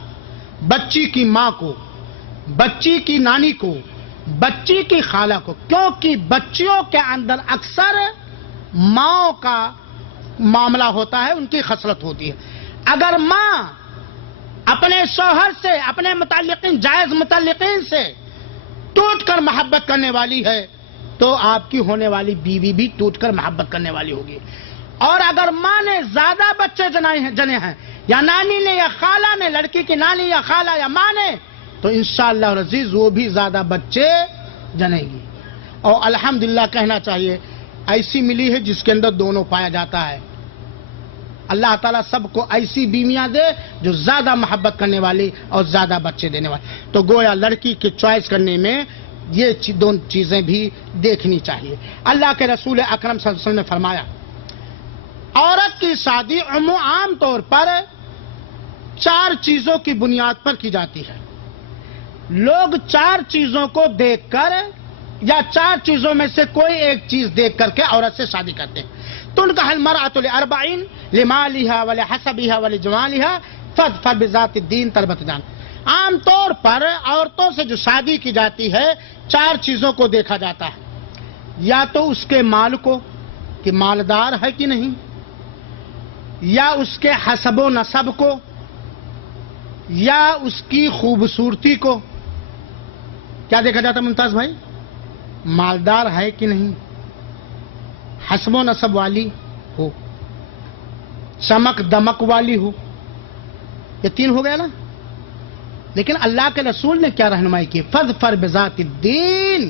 بچی کی ماں کو، بچی کی نانی کو، بچی کی خالہ کو، کیونکہ بچیوں کے اندر اکثر ماں کا معاملہ ہوتا ہے، ان کی خصلت ہوتی ہے۔ اگر ماں اپنے شوہر سے، اپنے متعلقین، جائز متعلقین سے ٹوٹ کر محبت کرنے والی ہے تو آپ کی ہونے والی بیوی بھی ٹوٹ کر محبت کرنے والی ہوگی۔ اور اگر ماں نے زیادہ بچے جنے ہیں، یا نانی نے یا خالہ نے، لڑکی کی نانی یا خالہ یا ماں نے، تو انشاءاللہ العزیز وہ بھی زیادہ بچے جنے گی۔ اور الحمدللہ کہنا چاہیے ایسی ملی ہے جس کے اندر دونوں پایا جاتا ہے۔ اللہ تعالیٰ سب کو ایسی بیویاں دے جو زیادہ محبت کرنے والی اور زیادہ بچے دینے والی۔ تو گویا لڑکی کی چوائس کرنے میں یہ دونوں چیزیں بھی دیکھنی چاہیے۔ اللہ کے رسول اکرم صلی اللہ علیہ وسلم نے فرمایا عورت کی شادی عام طور پر 4 چیزوں کی بنیاد پر کی جاتی ہے۔ لوگ 4 چیزوں کو دیکھ کر یا 4 چیزوں میں سے کوئی ایک چیز دیکھ کر کے عورت سے شادی کرتے ہیں۔ تنکح المرأة لأربعین لمالها ولحسبها ولجمالها فاظفر بذات الدین تربت دان۔ عام طور پر عورتوں سے جو شادی کی جاتی ہے 4 چیزوں کو دیکھا جاتا ہے، یا تو اس کے مال کو کہ مالدار ہے کہ نہیں، یا اس کے حسب و نسب کو، یا اس کی خوبصورتی کو۔ کیا دیکھا جاتا ہے ممتاز بھائی؟ مالدار ہے کہ نہیں، حسب و نسب والی ہو، چمک دمک والی ہو، یہ 3 ہو گیا نا۔ لیکن اللہ کے رسول نے کیا رہنمائی کی؟ فاظفر بذات الدین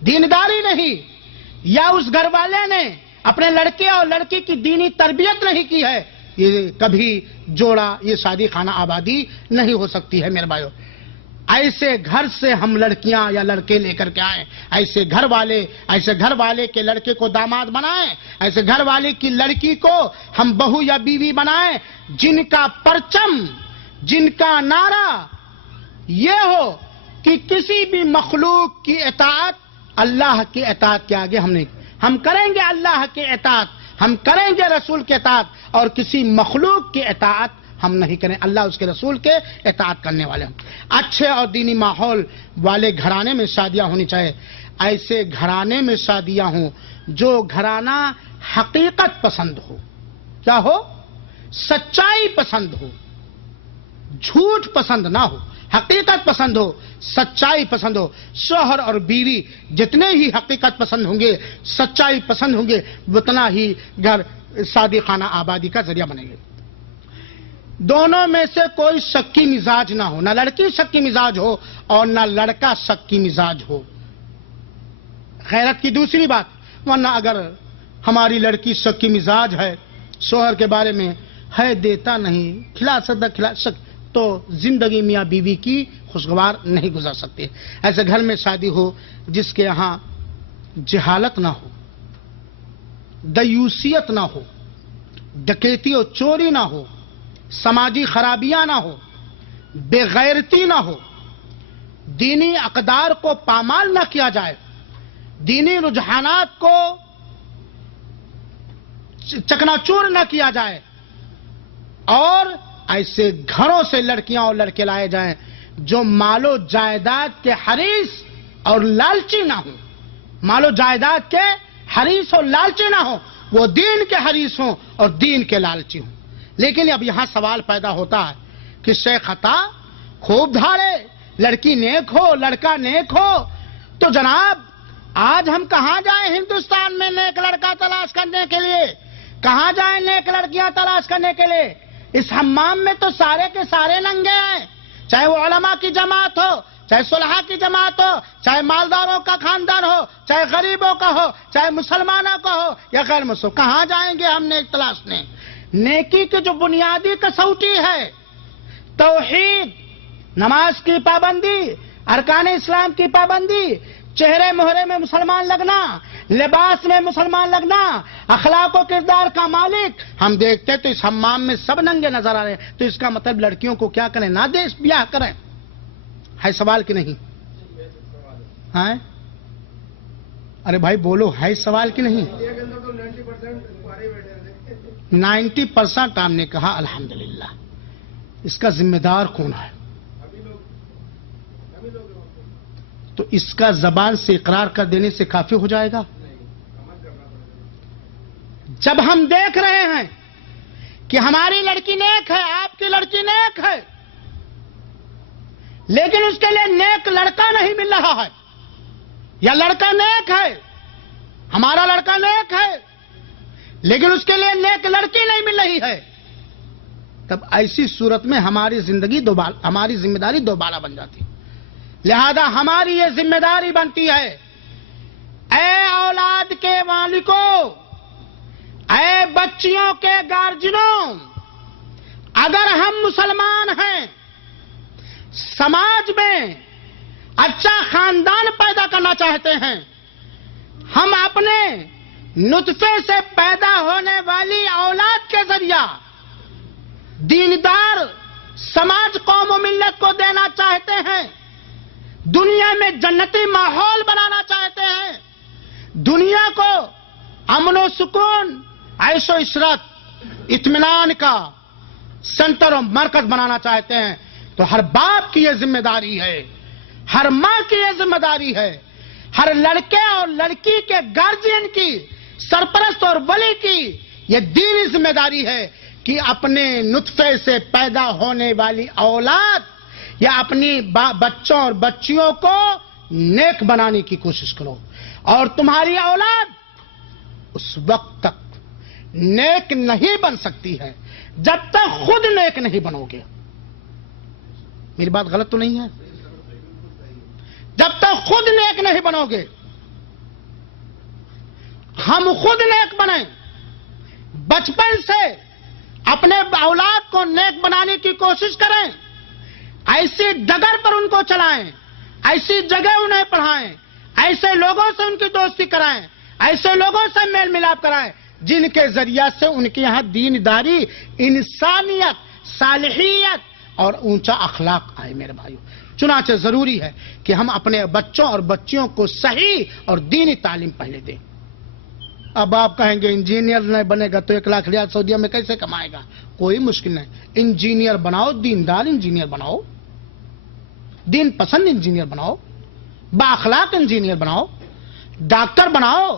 دینداری نہیں یا اس گھر والے نے اپنے لڑکے اور لڑکی کی دینی تربیت نہیں کی ہے، یہ کبھی جوڑا، یہ شادی خانہ آبادی نہیں ہو سکتی ہے میرے بھائیو۔ ایسے گھر سے ہم لڑکیاں یا لڑکے لے کر کے آئیں، ایسے گھر والے کے لڑکے کو داماد بنائیں، ایسے گھر والے کی لڑکی کو ہم بہو یا بیوی بنائیں، جن کا پرچم، جن کا نعرہ یہ ہو کہ کسی بھی مخلوق کی اطاعت اللہ کی اطاعت کے آگے ہم کریں گے اللہ کی اطاعت، ہم کریں گے رسول کی اطاعت، اور کسی مخلوق کی اطاعت ہم نہیں کریں، اللہ اس کے رسول کے اطاعت کرنے والے ہوں۔ اچھے اور دینی ماحول والے گھرانے میں شادیاں ہونی چاہیے، ایسے گھرانے میں شادیاں ہوں جو گھرانہ حقیقت پسند ہو، کیا ہو؟ سچائی پسند ہو، جھوٹ پسند نہ ہو، حقیقت پسند ہو، سچائی پسند ہو۔ شوہر اور بیوی جتنے ہی حقیقت پسند ہوں گے، سچائی پسند ہوں گے، اتنا ہی گھر شادی خانہ آبادی کا ذریعہ بنے گے۔ دونوں میں سے کوئی شکی مزاج نہ ہو، نہ لڑکی شکی مزاج ہو اور نہ لڑکا شکی مزاج ہو۔ غیرت کی دوسری بات، ورنہ اگر ہماری لڑکی شکی مزاج ہے، شوہر کے بارے میں ہے دیتا نہیں، کھلا سکتا تو زندگی میاں بیوی کی خوشگوار نہیں گزر سکتی۔ ایسے گھر میں شادی ہو جس کے یہاں جہالت نہ ہو، دیوسیت نہ ہو، ڈکیتی اور چوری نہ ہو، سماجی خرابیاں نہ ہو، بے غیرتی نہ ہو، دینی اقدار کو پامال نہ کیا جائے، دینی رجحانات کو چکناچور نہ کیا جائے، اور ایسے گھروں سے لڑکیاں اور لڑکے لائے جائیں جو مال و جائیداد کے حریص اور لالچی نہ ہوں، مال و جائیداد کے حریص اور لالچی نہ ہوں، وہ دین کے حریص ہوں اور دین کے لالچی ہوں۔ لیکن اب یہاں سوال پیدا ہوتا ہے کہ شیخ عطا خوب دھاڑے، لڑکی نیک ہو، لڑکا نیک ہو، تو جناب آج ہم کہاں جائیں ہندوستان میں نیک لڑکا تلاش کرنے کے لیے؟ کہاں جائیں نیک لڑکیاں تلاش کرنے کے لیے؟ اس حمام میں تو سارے کے سارے ننگے ہیں، چاہے وہ علماء کی جماعت ہو، چاہے صلحاء کی جماعت ہو، چاہے مالداروں کا خاندان ہو، چاہے غریبوں کا ہو، چاہے مسلمانوں کا ہو یا غیر مسلم۔ کہاں جائیں گے ہم نیک تلاشنے؟ نیکی کی جو بنیادی کسوٹی ہے، توحید، نماز کی پابندی، ارکان اسلام کی پابندی، چہرے مہرے میں مسلمان لگنا، لباس میں مسلمان لگنا، اخلاق و کردار کا مالک، ہم دیکھتے تو اس حمام میں سب ننگے نظر آ رہے ہیں، تو اس کا مطلب لڑکیوں کو کیا کریں؟ نہ دے بیاہ کریں؟ ہے سوال کہ نہیں؟ ہاں ارے بھائی بولو، ہے سوال کہ نہیں؟ 90% آپ نے کہا الحمدللہ۔ اس کا ذمہ دار کون ہے؟ تو اس کا زبان سے اقرار کر دینے سے کافی ہو جائے گا؟ جب ہم دیکھ رہے ہیں کہ ہماری لڑکی نیک ہے، آپ کی لڑکی نیک ہے، لیکن اس کے لیے نیک لڑکا نہیں مل رہا ہے، یا لڑکا نیک ہے، ہمارا لڑکا نیک ہے لیکن اس کے لیے نیک لڑکی نہیں مل رہی ہے، تب ایسی صورت میں ہماری ہماری ذمہ داری دوبالا بن جاتی ہے۔ لہذا ہماری یہ ذمہ داری بنتی ہے، اے اولاد کے مالکوں، اے بچیوں کے گارجنوں، اگر ہم مسلمان ہیں، سماج میں اچھا خاندان پیدا کرنا چاہتے ہیں، ہم اپنے نطفے سے پیدا ہونے والی اولاد کے ذریعہ دیندار سماج قوم و ملت کو دینا چاہتے ہیں، دنیا میں جنتی ماحول بنانا چاہتے ہیں، دنیا کو امن و سکون، عیش و عشرت، اطمینان کا سنٹر و مرکز بنانا چاہتے ہیں، تو ہر باپ کی یہ ذمہ داری ہے، ہر ماں کی یہ ذمہ داری ہے، ہر لڑکے اور لڑکی کے گارجین کی، سرپرست اور ولی کی یہ دینی ذمہ داری ہے کہ اپنے نطفے سے پیدا ہونے والی اولاد یا اپنی بچوں اور بچیوں کو نیک بنانے کی کوشش کرو، اور تمہاری اولاد اس وقت تک نیک نہیں بن سکتی ہے جب تک خود نیک نہیں بنو گے۔ میری بات غلط تو نہیں ہے؟ جب تک خود نیک نہیں بنو گے ہم خود نیک بنیں, بچپن سے اپنے اولاد کو نیک بنانے کی کوشش کریں, ایسی ڈگر پر ان کو چلائیں, ایسی جگہ انہیں پڑھائیں, ایسے لوگوں سے ان کی دوستی کرائیں, ایسے لوگوں سے میل ملاپ کرائیں جن کے ذریعہ سے ان کے یہاں دینداری, انسانیت, صالحیت اور اونچا اخلاق آئے. میرے بھائیو, چنانچہ ضروری ہے کہ ہم اپنے بچوں اور بچیوں کو صحیح اور دینی تعلیم پہلے دیں. اب آپ کہیں گے انجینئر نہیں بنے گا تو 1 لاکھ ریال سعودیہ میں کیسے کمائے گا؟ کوئی مشکل نہیں, انجینئر بناؤ, دیندار انجینئر بناؤ, دین پسند انجینئر بناؤ, با اخلاق انجینئر بناؤ, ڈاکٹر بناؤ,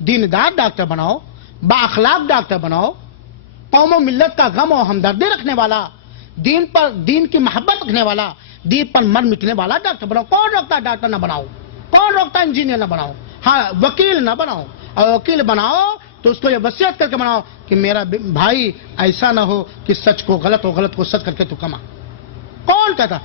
دیندار ڈاکٹر بناؤ, با اخلاق ڈاکٹر بناؤ, قوم و ملت کا غم و ہمدردی رکھنے والا, دین کی محبت رکھنے والا, دین پر مر مٹنے والا ڈاکٹر بناؤ. کون روکتا ہے ڈاکٹر نہ بناؤ؟ کون روکتا ہے انجینئر نہ بناؤ؟ ہاں, وکیل نہ بناؤ, اور وکیل بناؤ تو اس کو یہ وصیت کر کے بناؤ کہ میرا بھائی ایسا نہ ہو کہ سچ کو غلط اور غلط کو سچ کر کے تو کما. کون کہتا؟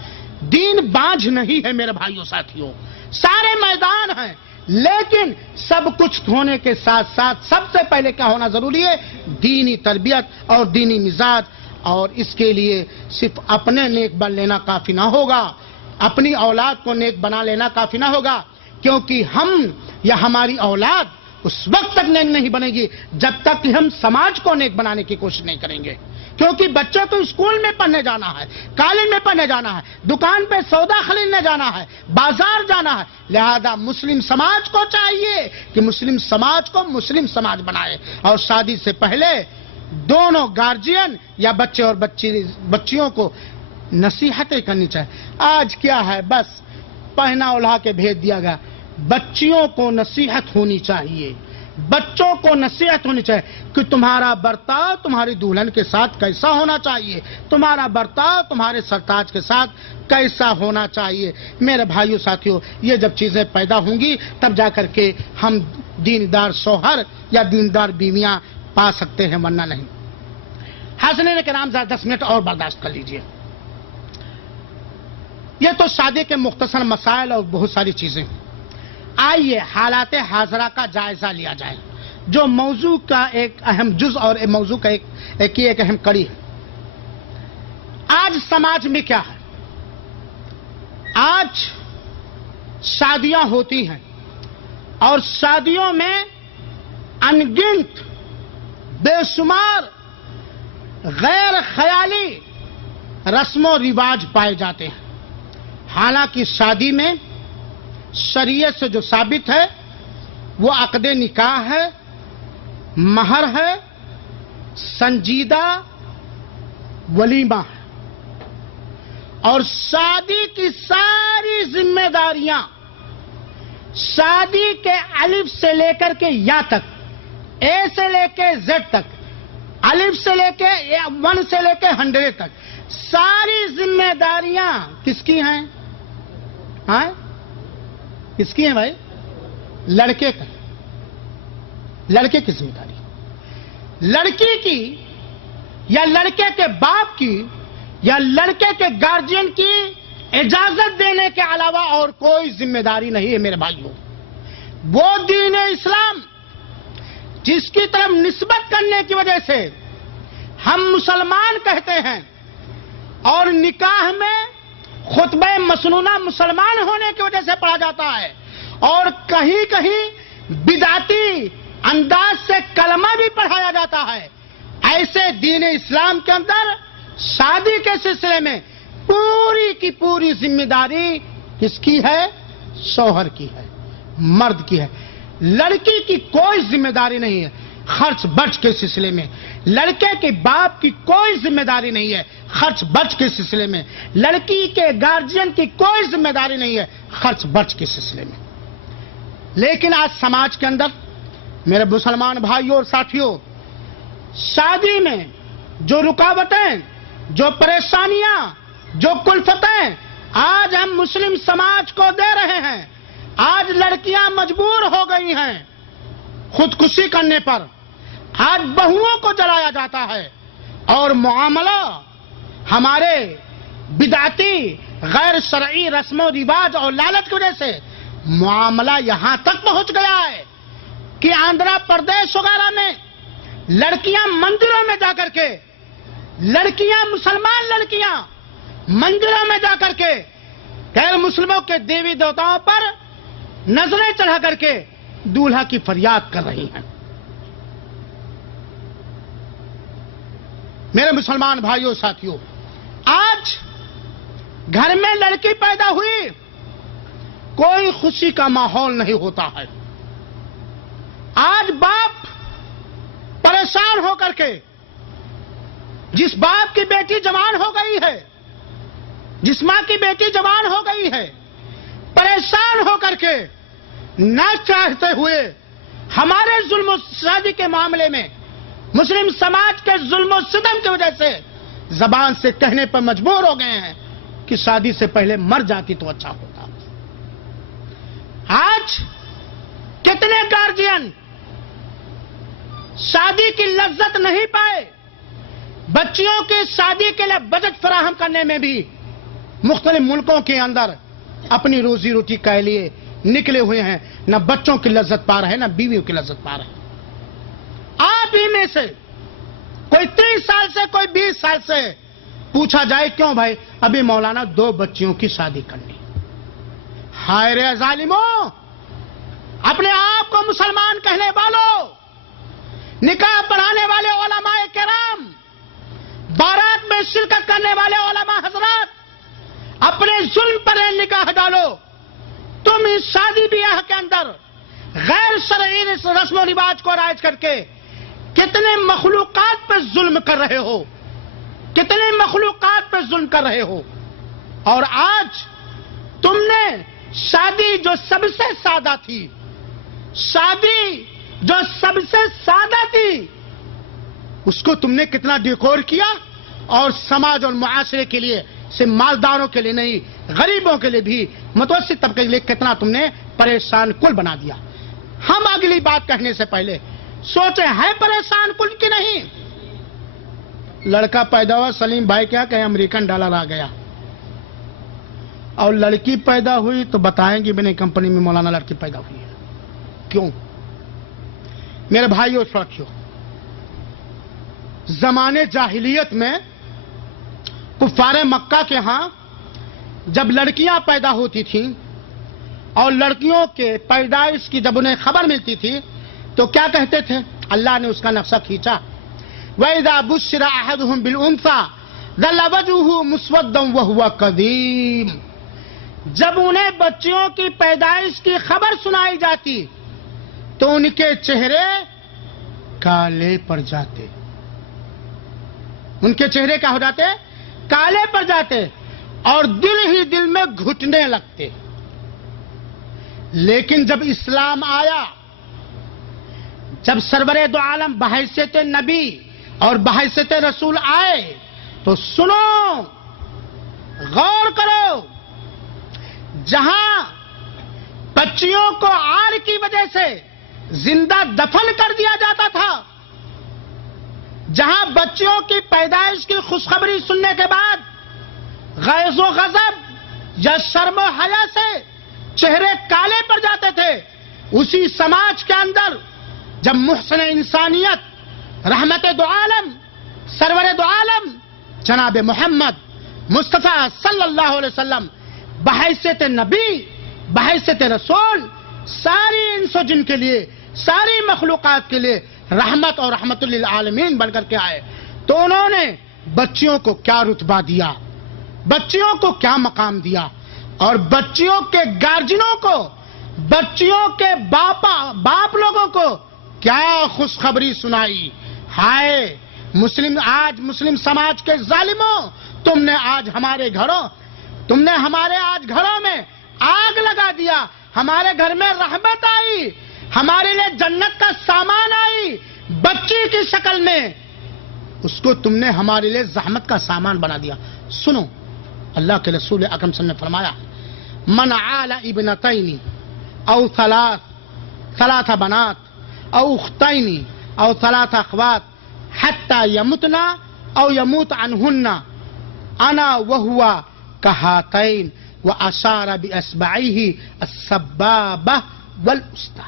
دین بانجھ نہیں ہے میرے بھائیوں ساتھیوں, سارے میدان ہیں, لیکن سب کچھ ہونے کے ساتھ ساتھ سب سے پہلے کیا ہونا ضروری ہے؟ دینی تربیت اور دینی مزاج. اور اس کے لیے صرف اپنے نیک بن لینا کافی نہ ہوگا, اپنی اولاد کو نیک بنا لینا کافی نہ ہوگا, کیونکہ ہم یا ہماری اولاد اس وقت تک نیک نہیں بنے گی جب تک کہ ہم سماج کو نیک بنانے کی کوشش نہیں کریں گے. کیونکہ بچوں کو اسکول میں پڑھنے جانا ہے, کالج میں پڑھنے جانا ہے, دکان پہ سودا خریدنے جانا ہے, بازار جانا ہے. لہذا مسلم سماج کو چاہیے کہ مسلم سماج کو مسلم سماج بنائے, اور شادی سے پہلے دونوں گارجین یا بچے اور بچیوں کو نصیحتیں کرنی چاہیے. آج کیا ہے, بس پہنا اڑا کے بھیج دیا گیا. بچیوں کو نصیحت ہونی چاہیے, بچوں کو نصیحت ہونی چاہیے کہ تمہارا برتاؤ تمہاری دلہن کے ساتھ کیسا ہونا چاہیے, تمہارا برتاؤ تمہارے سرتاج کے ساتھ کیسا ہونا چاہیے. میرے بھائیوں ساتھیوں, یہ جب چیزیں پیدا ہوں گی تب جا کر کے ہم دیندار شوہر یا دیندار بیویاں پا سکتے ہیں, ورنہ نہیں. حاضرین کرام, 10 منٹ اور برداشت کر لیجئے. یہ تو شادی کے مختصر مسائل اور بہت ساری چیزیں. آئیے حالات حاضرہ کا جائزہ لیا جائے, جو موضوع کا ایک اہم جز اور موضوع کا ایک اہم کڑی ہے. آج سماج میں کیا ہے؟ آج شادیاں ہوتی ہیں اور شادیوں میں انگنت بے شمار غیر خیالی رسم و رواج پائے جاتے ہیں. حالانکہ شادی میں شریعت سے جو ثابت ہے وہ عقد نکاح ہے, مہر ہے, سنجیدہ ولیمہ ہے, اور شادی کی ساری ذمہ داریاں شادی کے الف سے لے کر کے یا تک, اے سے لے کے زیڈ تک, الف سے لے کے 1 سے لے کے 100 تک, ساری ذمہ داریاں کس کی ہیں؟ ہاں, کس کی ہیں بھائی؟ لڑکے کا. لڑکے کی ذمہ داری, لڑکی کی یا لڑکے کے باپ کی یا لڑکے کے گارجین کی اجازت دینے کے علاوہ اور کوئی ذمہ داری نہیں ہے. میرے بھائیوں, وہ دین اسلام جس کی طرف نسبت کرنے کی وجہ سے ہم مسلمان کہتے ہیں, اور نکاح میں خطبہ مسنونہ مسلمان ہونے کی وجہ سے پڑھا جاتا ہے, اور کہیں کہیں بدعتی انداز سے کلمہ بھی پڑھایا جاتا ہے. ایسے دین اسلام کے اندر شادی کے سلسلے میں پوری کی پوری ذمہ داری کس کی ہے؟ شوہر کی ہے, مرد کی ہے. لڑکی کی کوئی ذمہ داری نہیں ہے خرچ برچ کے سلسلے میں. لڑکے کے باپ کی کوئی ذمہ داری نہیں ہے خرچ برچ کے سلسلے میں. لڑکی کے گارجین کی کوئی ذمہ داری نہیں ہے خرچ برچ کے سلسلے میں. لیکن آج سماج کے اندر میرے مسلمان بھائیوں اور ساتھیوں, شادی میں جو رکاوٹیں, جو پریشانیاں, جو کلفتیں آج ہم مسلم سماج کو دے رہے ہیں. آج لڑکیاں مجبور ہو گئی ہیں خودکشی کرنے پر, آج بہوؤں کو جلایا جاتا ہے, اور معاملہ ہمارے بدعتی غیر شرعی رسم و رواج اور لالچ کی وجہ سے معاملہ یہاں تک پہنچ گیا ہے کہ آندھرا پردیش وغیرہ میں لڑکیاں مندروں میں جا کر کے مسلمان لڑکیاں مندروں میں جا کر کے غیر مسلموں کے دیوی دیوتاؤں پر نظریں چڑھا کر کے دولہا کی فریاد کر رہی ہیں. میرے مسلمان بھائیوں ساتھیوں، آج گھر میں لڑکی پیدا ہوئی کوئی خوشی کا ماحول نہیں ہوتا ہے. آج باپ پریشان ہو کر کے، جس باپ کی بیٹی جوان ہو گئی ہے، جس ماں کی بیٹی جوان ہو گئی ہے، پریشان ہو کر کے نہ چاہتے ہوئے ہمارے ظلم و شادی کے معاملے میں مسلم سماج کے ظلم و ستم کی وجہ سے زبان سے کہنے پر مجبور ہو گئے ہیں کہ شادی سے پہلے مر جاتی تو اچھا ہوتا. آج کتنے گارجین شادی کی لذت نہیں پائے، بچیوں کی شادی کے لیے بجٹ فراہم کرنے میں بھی مختلف ملکوں کے اندر اپنی روزی روٹی کے لیے نکلے ہوئے ہیں، نہ بچوں کی لذت پا رہے نہ بیویوں کی لذت پا رہے. آپ ہی میں سے کوئی 30 سال سے کوئی 20 سال سے پوچھا جائے کیوں بھائی ابھی مولانا 2 بچیوں کی شادی کرنی. ہائے رے ظالموں، اپنے آپ کو مسلمان کہنے والوں، نکاح پڑھانے والے علماء کرام، بارات میں شرکت کرنے والے علماء حضرات، اپنے ظلم پر نگاہ ڈالو. تم اس شادی بیاہ کے اندر غیر شرعی رسم و رواج کو رائج کر کے کتنے مخلوقات پہ ظلم کر رہے ہو، کتنے مخلوقات پہ ظلم کر رہے ہو. اور آج تم نے شادی جو سب سے سادہ تھی، شادی جو سب سے سادہ تھی، اس کو تم نے کتنا ڈیکور کیا، اور سماج اور معاشرے کے لیے، صرف مالداروں کے لیے نہیں، غریبوں کے لیے بھی، متوسط طبقے کے لیے کتنا تم نے پریشان کل بنا دیا. ہم اگلی بات کہنے سے پہلے سوچے ہے پریشان کل کی نہیں. لڑکا پیدا ہوا سلیم بھائی کیا کہیں امریکن ڈالر آ گیا، اور لڑکی پیدا ہوئی تو بتائیں گے میں نے کمپنی میں مولانا لڑکی پیدا ہوئی ہے. کیوں؟ میرے بھائیو ساتھیو، زمانے جاہلیت میں کفار مکہ کے ہاں جب لڑکیاں پیدا ہوتی تھیں اور لڑکیوں کے پیدائش کی جب انہیں خبر ملتی تھی تو کیا کہتے تھے؟ اللہ نے اس کا نقشہ کھینچا. وَإِذَا بُشِّرَ أَحَدُهُم بِالْأُنثَىٰ ظَلَّ وَجْهُهُ مُسْوَدًّا وَهُوَ كَظِيمٌ. جب انہیں بچیوں کی پیدائش کی خبر سنائی جاتی تو ان کے چہرے کالے پڑ جاتے، ان کے چہرے کیا ہو جاتے؟ کالے پڑ جاتے، اور دل ہی دل میں گھٹنے لگتے. لیکن جب اسلام آیا، جب سرور دو عالم بحیثیت نبی اور بحیثیت رسول آئے تو سنو، غور کرو، جہاں بچیوں کو آڑ کی وجہ سے زندہ دفن کر دیا جاتا تھا، جہاں بچیوں کی پیدائش کی خوشخبری سننے کے بعد غیظ و غضب یا شرم و حیا سے چہرے کالے پڑ جاتے تھے، اسی سماج کے اندر جب محسن انسانیت، رحمت دو عالم، سرور دو عالم جناب محمد مصطفیٰ صلی اللہ علیہ وسلم بحیثیت نبی، بحیثیت رسول، ساری انس و جن کے لیے، ساری مخلوقات کے لیے رحمت اور رحمت للعالمین بن کر کے آئے، تو انہوں نے بچیوں کو کیا رتبہ دیا، بچیوں کو کیا مقام دیا، اور بچیوں کے گارجنوں کو، بچیوں کے باپ لوگوں کو کیا خوشخبری سنائی. ہائے آج مسلم سماج کے ظالموں، تم نے آج ہمارے گھروں میں آگ لگا دیا. ہمارے گھر میں رحمت آئی، ہمارے لیے جنت کا سامان آئی بچی کی شکل میں، اس کو تم نے ہمارے لیے زحمت کا سامان بنا دیا. سنو، اللہ کے رسول اکرم صلی اللہ علیہ وسلم نے فرمایا، من عال ابنتین او ثلاث بنات او اختین او ثلاث اخوات حتی یمتنا او یموت عنہن انا وہو کہاتین واشار باصبعیہ السبابہ والوسطی.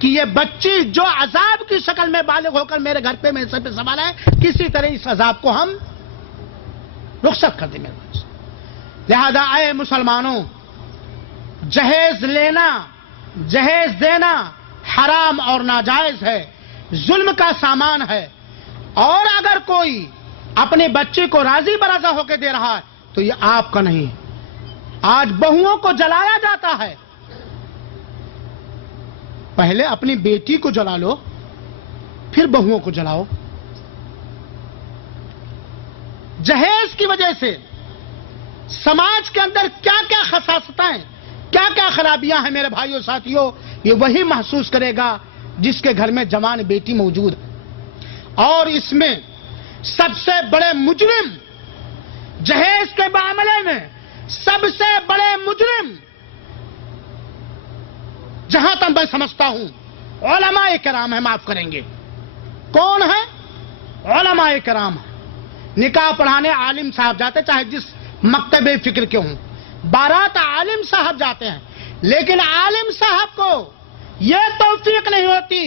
کہ یہ بچی جو عذاب کی شکل میں بالغ ہو کر میرے گھر پہ میرے سر پہ سوال ہے، کسی طرح اس عذاب کو ہم رخصت کر دیں میرے بھائی۔ لہذا اے مسلمانوں، جہیز لینا، جہیز دینا حرام اور ناجائز ہے، ظلم کا سامان ہے، اور اگر کوئی اپنے بچے کو راضی برضا ہو کے دے رہا ہے تو یہ آپ کا نہیں۔ آج بہوؤں کو جلایا جاتا ہے، پہلے اپنی بیٹی کو جلا لو پھر بہوؤں کو جلاؤ۔ جہیز کی وجہ سے سماج کے اندر کیا کیا خساستیں، کیا کیا خرابیاں ہیں میرے بھائیوں ساتھیوں، یہ وہی محسوس کرے گا جس کے گھر میں جوان بیٹی موجود ہے۔ اور اس میں سب سے بڑے مجرم، جہیز کے معاملے میں سب سے بڑے مجرم، جہاں تک میں سمجھتا ہوں علماء کرام ہیں، معاف کریں گے۔ کون ہے؟ علماء کرام ہیں۔ نکاح پڑھانے عالم صاحب جاتے، چاہے جس مکتب فکر کے ہوں، بارات عالم صاحب جاتے ہیں، لیکن عالم صاحب کو یہ توفیق نہیں ہوتی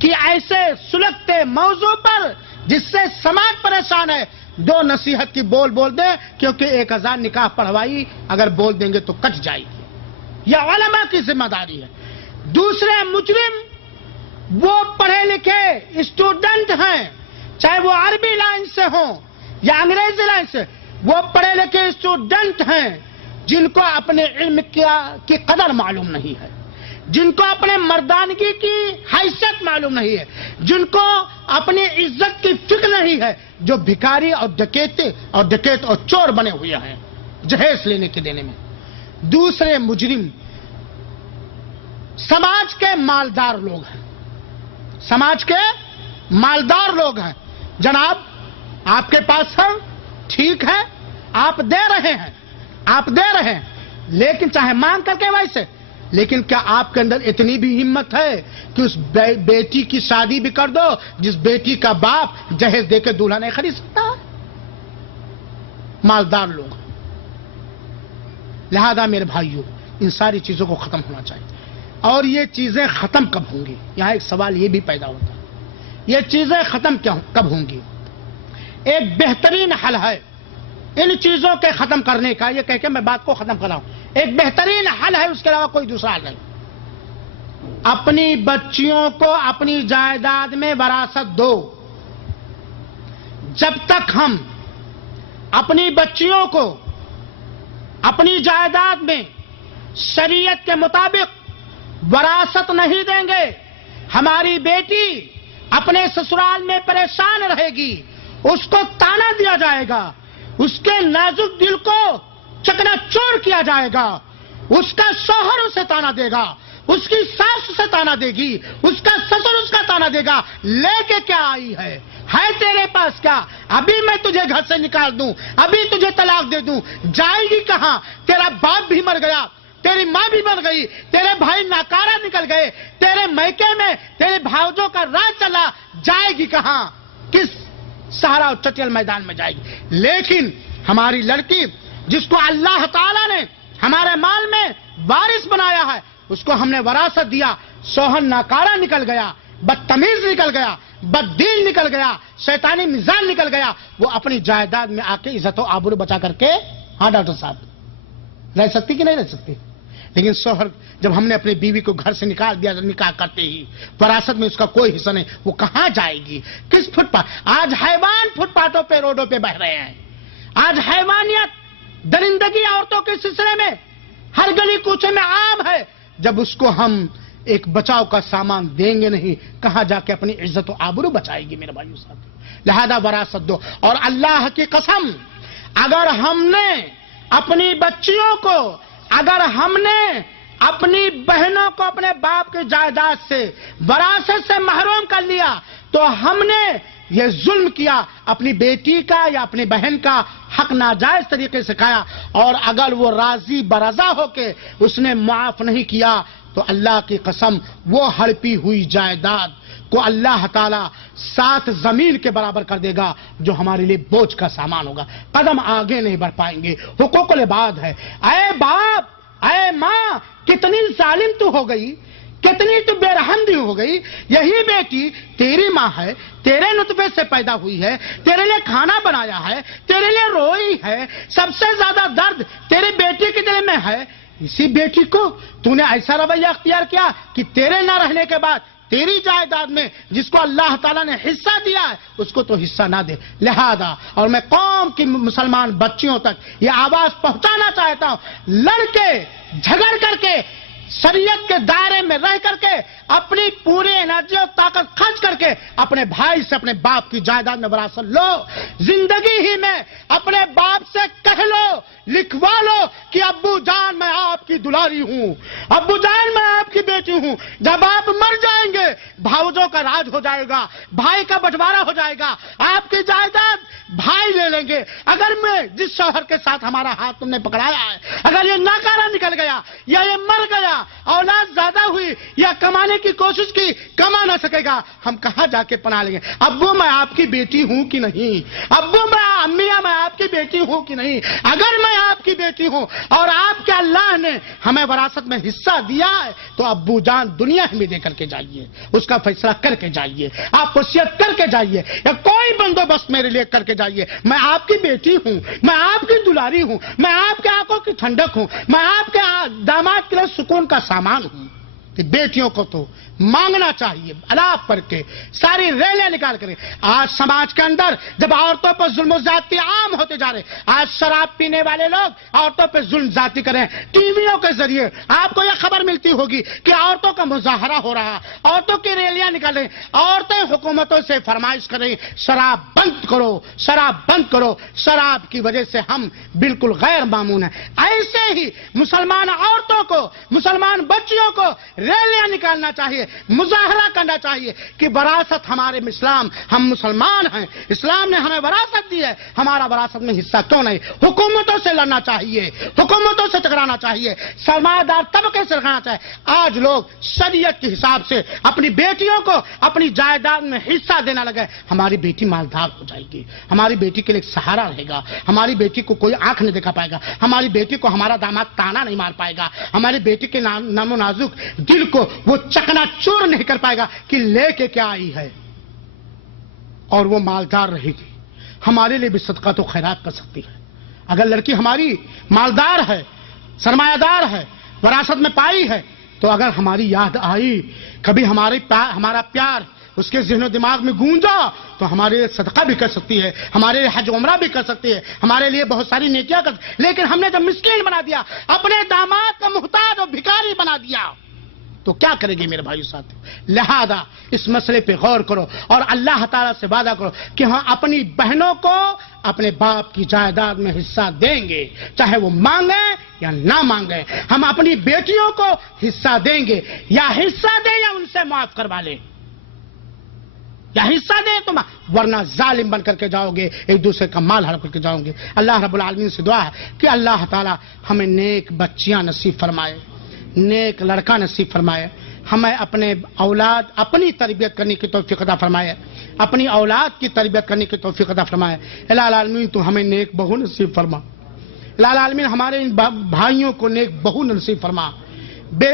کہ ایسے سلگتے موضوع پر جس سے سماج پریشان ہے دو نصیحت کی بول دیں، کیونکہ 1000 نکاح پڑھوائی اگر بول دیں گے تو کٹ جائے گی۔ یہ علماء کی ذمہ داری ہے۔ دوسرے مجرم وہ پڑھے لکھے اسٹوڈنٹ ہیں، چاہے وہ عربی لائن سے ہوں یا انگریزی لائن سے، وہ پڑھے لکھے اسٹوڈنٹ ہیں جن کو اپنے علم کی قدر معلوم نہیں ہے، جن کو اپنے مردانگی کی حیثیت معلوم نہیں ہے، جن کو اپنی عزت کی فکر نہیں ہے، جو بھکاری اور ڈکیت اور چور بنے ہوئے ہیں جہیز لینے کے دینے میں۔ دوسرے مجرم سماج کے مالدار لوگ ہیں، سماج کے مالدار لوگ ہیں۔ جناب آپ کے پاس ہے، ٹھیک ہے، آپ دے رہے ہیں، لیکن چاہے مانگ کر کے ویسے، لیکن کیا آپ کے اندر اتنی بھی ہمت ہے کہ اس بیٹی کی شادی بھی کر دو جس بیٹی کا باپ جہیز دے کے دولہا نہیں خرید سکتا؟ مالدار لوگ۔ لہذا میرے بھائیوں، ان ساری چیزوں کو ختم ہونا چاہیے۔ اور یہ چیزیں ختم کب ہوں گی؟ یہاں ایک سوال یہ بھی پیدا ہوتا ہے، یہ چیزیں ختم کب ہوں گی؟ ایک بہترین حل ہے ان چیزوں کے ختم کرنے کا، یہ کہہ کے میں بات کو ختم کر رہا ہوں، ایک بہترین حل ہے، اس کے علاوہ کوئی دوسرا حل نہیں۔ اپنی بچیوں کو اپنی جائیداد میں وراثت دو۔ جب تک ہم اپنی بچیوں کو اپنی جائیداد میں شریعت کے مطابق وراثت نہیں دیں گے، ہماری بیٹی اپنے سسرال میں پریشان رہے گی، اس کو تانا دیا جائے گا، اس کے نازک دل کو چکنا چور کیا جائے گا، اس کا شوہر اسے تانا دے گا، اس کی ساس اسے تانا دے گی، اس کا سسر اس کا تانا دے گا، لے کے کیا آئی ہے تیرے پاس کیا؟ ابھی میں تجھے گھر سے نکال دوں، ابھی تجھے طلاق دے دوں، جائے گی کہاں؟ تیرا باپ بھی مر گیا، تیری ماں بھی مر گئی، تیرے بھائی ناکارہ نکل گئے، تیرے میکے میں تیرے بھاؤجوں کا راج چلا، جائے گی کہاں؟ کس سہارا اور چٹیل میدان میں جائے گی؟ لیکن ہماری لڑکی جس کو اللہ تعالیٰ نے ہمارے مال میں وارث بنایا ہے، اس کو ہم نے وراثت دیا، شوہر ناکارہ نکل گیا، بدتمیز نکل گیا، بددین نکل گیا، شیطانی مزاج نکل گیا، وہ اپنی جائیداد میں آ کے عزت و آبرو بچا کر کے، ہاں ڈاکٹر صاحب رہ سکتی کہ نہیں رہ سکتی؟ لیکن شوہر جب ہم نے اپنی بیوی کو گھر سے نکال دیا، نکاح کرتے ہی وراثت میں اس کا کوئی حصہ نہیں، وہ کہاں جائے گی؟ کس فٹ پاتھ؟ آج حیوان فٹ پاتھوں پہ، روڈوں پہ بہ رہے ہیں، آج حیوانیت، درندگی عورتوں کے سلسلے میں ہر گلی کوچے میں عام ہے۔ جب اس کو ہم ایک بچاؤ کا سامان دیں گے نہیں، کہاں جا کے اپنی عزت و آبرو بچائے گی میرے بھائیو صاحب؟ لہذا وراثت دو۔ اور اللہ کی قسم، اگر ہم نے اپنی بچیوں کو، اگر ہم نے اپنی بہنوں کو اپنے باپ کی جائیداد سے، وراثت سے محروم کر لیا تو ہم نے یہ ظلم کیا، اپنی بیٹی کا یا اپنی بہن کا حق ناجائز طریقے سے کھایا۔ اور اگر وہ راضی برضا ہو کے اس نے معاف نہیں کیا تو اللہ کی قسم وہ ہڑپی ہوئی جائیداد کو اللہ تعالیٰ 7 زمین کے برابر کر دے گا، جو ہمارے لیے بوجھ کا سامان ہوگا، قدم آگے نہیں بڑھ پائیں گے۔ حقوق العباد ہے۔ اے باپ، اے ماں، کتنی ظالم تو ہو گئی، کتنی تو بے رحم بھی ہو گئی. یہی بیٹی تیری ماں ہے, تیرے نطفے سے پیدا ہوئی ہے, تیرے لیے کھانا بنایا ہے, تیرے لیے روئی ہے, سب سے زیادہ درد تیری بیٹی کے دل میں ہے. اسی بیٹی کو تو نے ایسا رویہ اختیار کیا کہ تیرے نہ رہنے کے بعد تیری جائیداد میں جس کو اللہ تعالیٰ نے حصہ دیا ہے اس کو تو حصہ نہ دے. لہذا اور میں قوم کی مسلمان بچیوں تک یہ آواز پہنچانا چاہتا ہوں, لڑکے جھگڑ کر کے شریعت کے دائرے میں رہ کر کے اپنی پوری انرجی اور طاقت خرچ کر کے اپنے بھائی سے اپنے باپ کی جائیداد میں وراثت لو. زندگی ہی میں اپنے باپ سے کہہ لو, لکھوا لو کہ ابو جان میں آپ کی دلاری ہوں, ابو جان میں آپ کی بیٹی ہوں. جب آپ مر جائیں گے بھاؤجوں کا راج ہو جائے گا, بھائی کا بٹوارا ہو جائے گا, آپ کی جائیداد بھائی لے لیں گے. اگر میں جس شوہر کے ساتھ ہمارا ہاتھ تم نے پکڑایا ہے اگر یہ ناکارہ نکل گیا یا یہ مر گیا, اولاد زیادہ ہوئی یا کمانے کی کوشش کی, کما نہ سکے گا, ہم کہاں جا کے پناہ لیں گے؟ ابو میں آپ کی بیٹی ہوں کہ نہیں, ابو میں امیاں میں آپ کی بیٹی ہوں کہ نہیں. اگر میں آپ کی بیٹی ہوں اور آپ کے اللہ نے ہمیں وراثت میں حصہ دیا ہے تو ابو جان دنیا میں دے کر کے جائیے, اس کا فیصلہ کر کے جائیے, آپ وصیت کر کے جائیے یا کوئی بندوبست میرے لیے کر کے جائیے. میں آپ کی بیٹی ہوں, میں آپ کی دلاری ہوں, میں آپ کے آنکھوں کی ٹھنڈک ہوں, میں آپ کے داماد کے لیے سکون کا سامان ہوں. بیٹیوں کو تو مانگنا چاہیے الاپ پر کے ساری ریلیں نکال کریں. آج سماج کے اندر جب عورتوں پر ظلم و زیادتی عام ہوتے جا رہے, آج شراب پینے والے لوگ عورتوں پہ ظلم زیادتی کریں. ٹی ویوں کے ذریعے آپ کو یہ خبر ملتی ہوگی کہ عورتوں کا مظاہرہ ہو رہا, عورتوں کی ریلیاں نکال رہی, عورتیں حکومتوں سے فرمائش کر رہی شراب بند کرو, شراب بند کرو. شراب کی وجہ سے ہم بالکل غیر معمون ہیں. ایسے ہی مسلمان عورتوں کو, مسلمان بچیوں کو ریلیاں نکالنا چاہیے, مظاہرہ کرنا چاہیے کہ وراثت ہمارے اسلام, ہم مسلمان ہیں, اسلام نے ہمیں وراثت دی ہے, ہمارا وراثت میں حصہ کیوں نہیں. حکومتوں سے لڑنا چاہیے, حکومتوں سے ٹکرانا چاہیے, سرمایہ دار طبقے سے لڑنا چاہیے. آج لوگ شریعت کے حساب سے اپنی بیٹیوں کو اپنی جائیداد میں حصہ دینا لگے. ہماری بیٹی مالدار ہو جائے گی, ہماری بیٹی کے لیے ایک سہارا رہے گا, ہماری بیٹی کو کوئی آنکھ نہیں دکھا پائے گا, ہماری بیٹی کو ہمارا داماد تانا نہیں مار پائے گا, ہماری بیٹی کے نام و نازک دل کو وہ چکنا چور نہیں کر پائے گا کہ لے کے کیا آئی ہے, اور وہ مالدار رہے گی. ہمارے لیے بھی صدقہ تو خیرات کر سکتی ہے. اگر لڑکی ہماری مالدار ہے, سرمایہ دار ہے, وراثت میں پائی ہے, تو اگر ہماری یاد آئی, کبھی ہمارا پیار اس کے ذہن و دماغ میں گونجا, تو ہمارے لیے صدقہ بھی کر سکتی ہے, ہمارے لیے حج عمرہ بھی کر سکتی ہے, ہمارے لیے بہت ساری نیکیاں کر. لیکن ہم نے جب مسکین بنا دیا, اپنے داماد کو محتاج اور بھکاری بنا دیا, تو کیا کرے گی میرے بھائیو ساتھیو. لہذا اس مسئلے پہ غور کرو اور اللہ تعالیٰ سے وعدہ کرو کہ ہم اپنی بہنوں کو اپنے باپ کی جائیداد میں حصہ دیں گے, چاہے وہ مانگیں یا نہ مانگیں. ہم اپنی بیٹیوں کو حصہ دیں گے, یا حصہ دیں یا ان سے معاف کروا لیں, یا حصہ دیں تم, ورنہ ظالم بن کر کے جاؤ گے, ایک دوسرے کا مال ہڑپ کر کے جاؤ گے. اللہ رب العالمین سے دعا ہے کہ اللہ تعالیٰ ہمیں نیک بچیاں نصیب فرمائے, نیک لڑکا نصیب فرمائے. ہمیں اپنے اولاد اپنی تربیت کرنے کی توفیق عطا فرمائے, اپنی اولاد کی تربیت کرنے کی توفیق عطا فرمائے. الہ العالمین تو ہمیں نیک بہو نصیب فرما. الہ العالمین ہمارے ان بھائیوں کو نیک بہو نصیب فرما,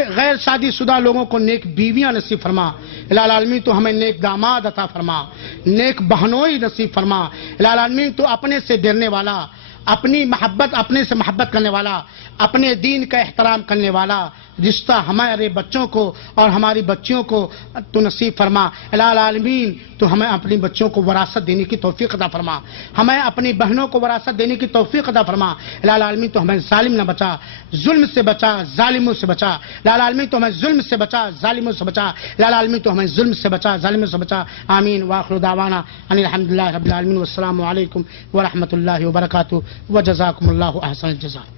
غیر شادی شدہ لوگوں کو نیک بیویاں نصیب فرما. الہ العالمین تو ہمیں نیک داماد عطا فرما, نیک بہنوئی نصیب فرما. الہ العالمین تو اپنے سے ڈرنے والا, اپنی محبت, اپنے سے محبت کرنے والا, اپنے دین کا احترام کرنے والا رشتہ ہمارے بچوں کو اور ہماری بچیوں کو تو نصیب فرما. الہ العالمین تو ہمیں اپنی بچوں کو وراثت دینے کی توفیق عطا فرما, ہمیں اپنی بہنوں کو وراثت دینے کی توفیق عطا فرما. الہ العالمین تو ہمیں ظالم نہ بچا, ظلم سے بچا, ظالموں سے بچا. الہ العالمین تو ہمیں ظلم سے بچا, ظالموں سے بچا. الہ العالمین تو ہمیں ظلم سے بچا, ظالموں سے بچا. آمین. وآخر دعوانا ان الحمدللہ رب العالمین, والسلام علیکم ورحمۃ اللہ وبرکاتہ, وجزاکم اللہ احسن الجزاء.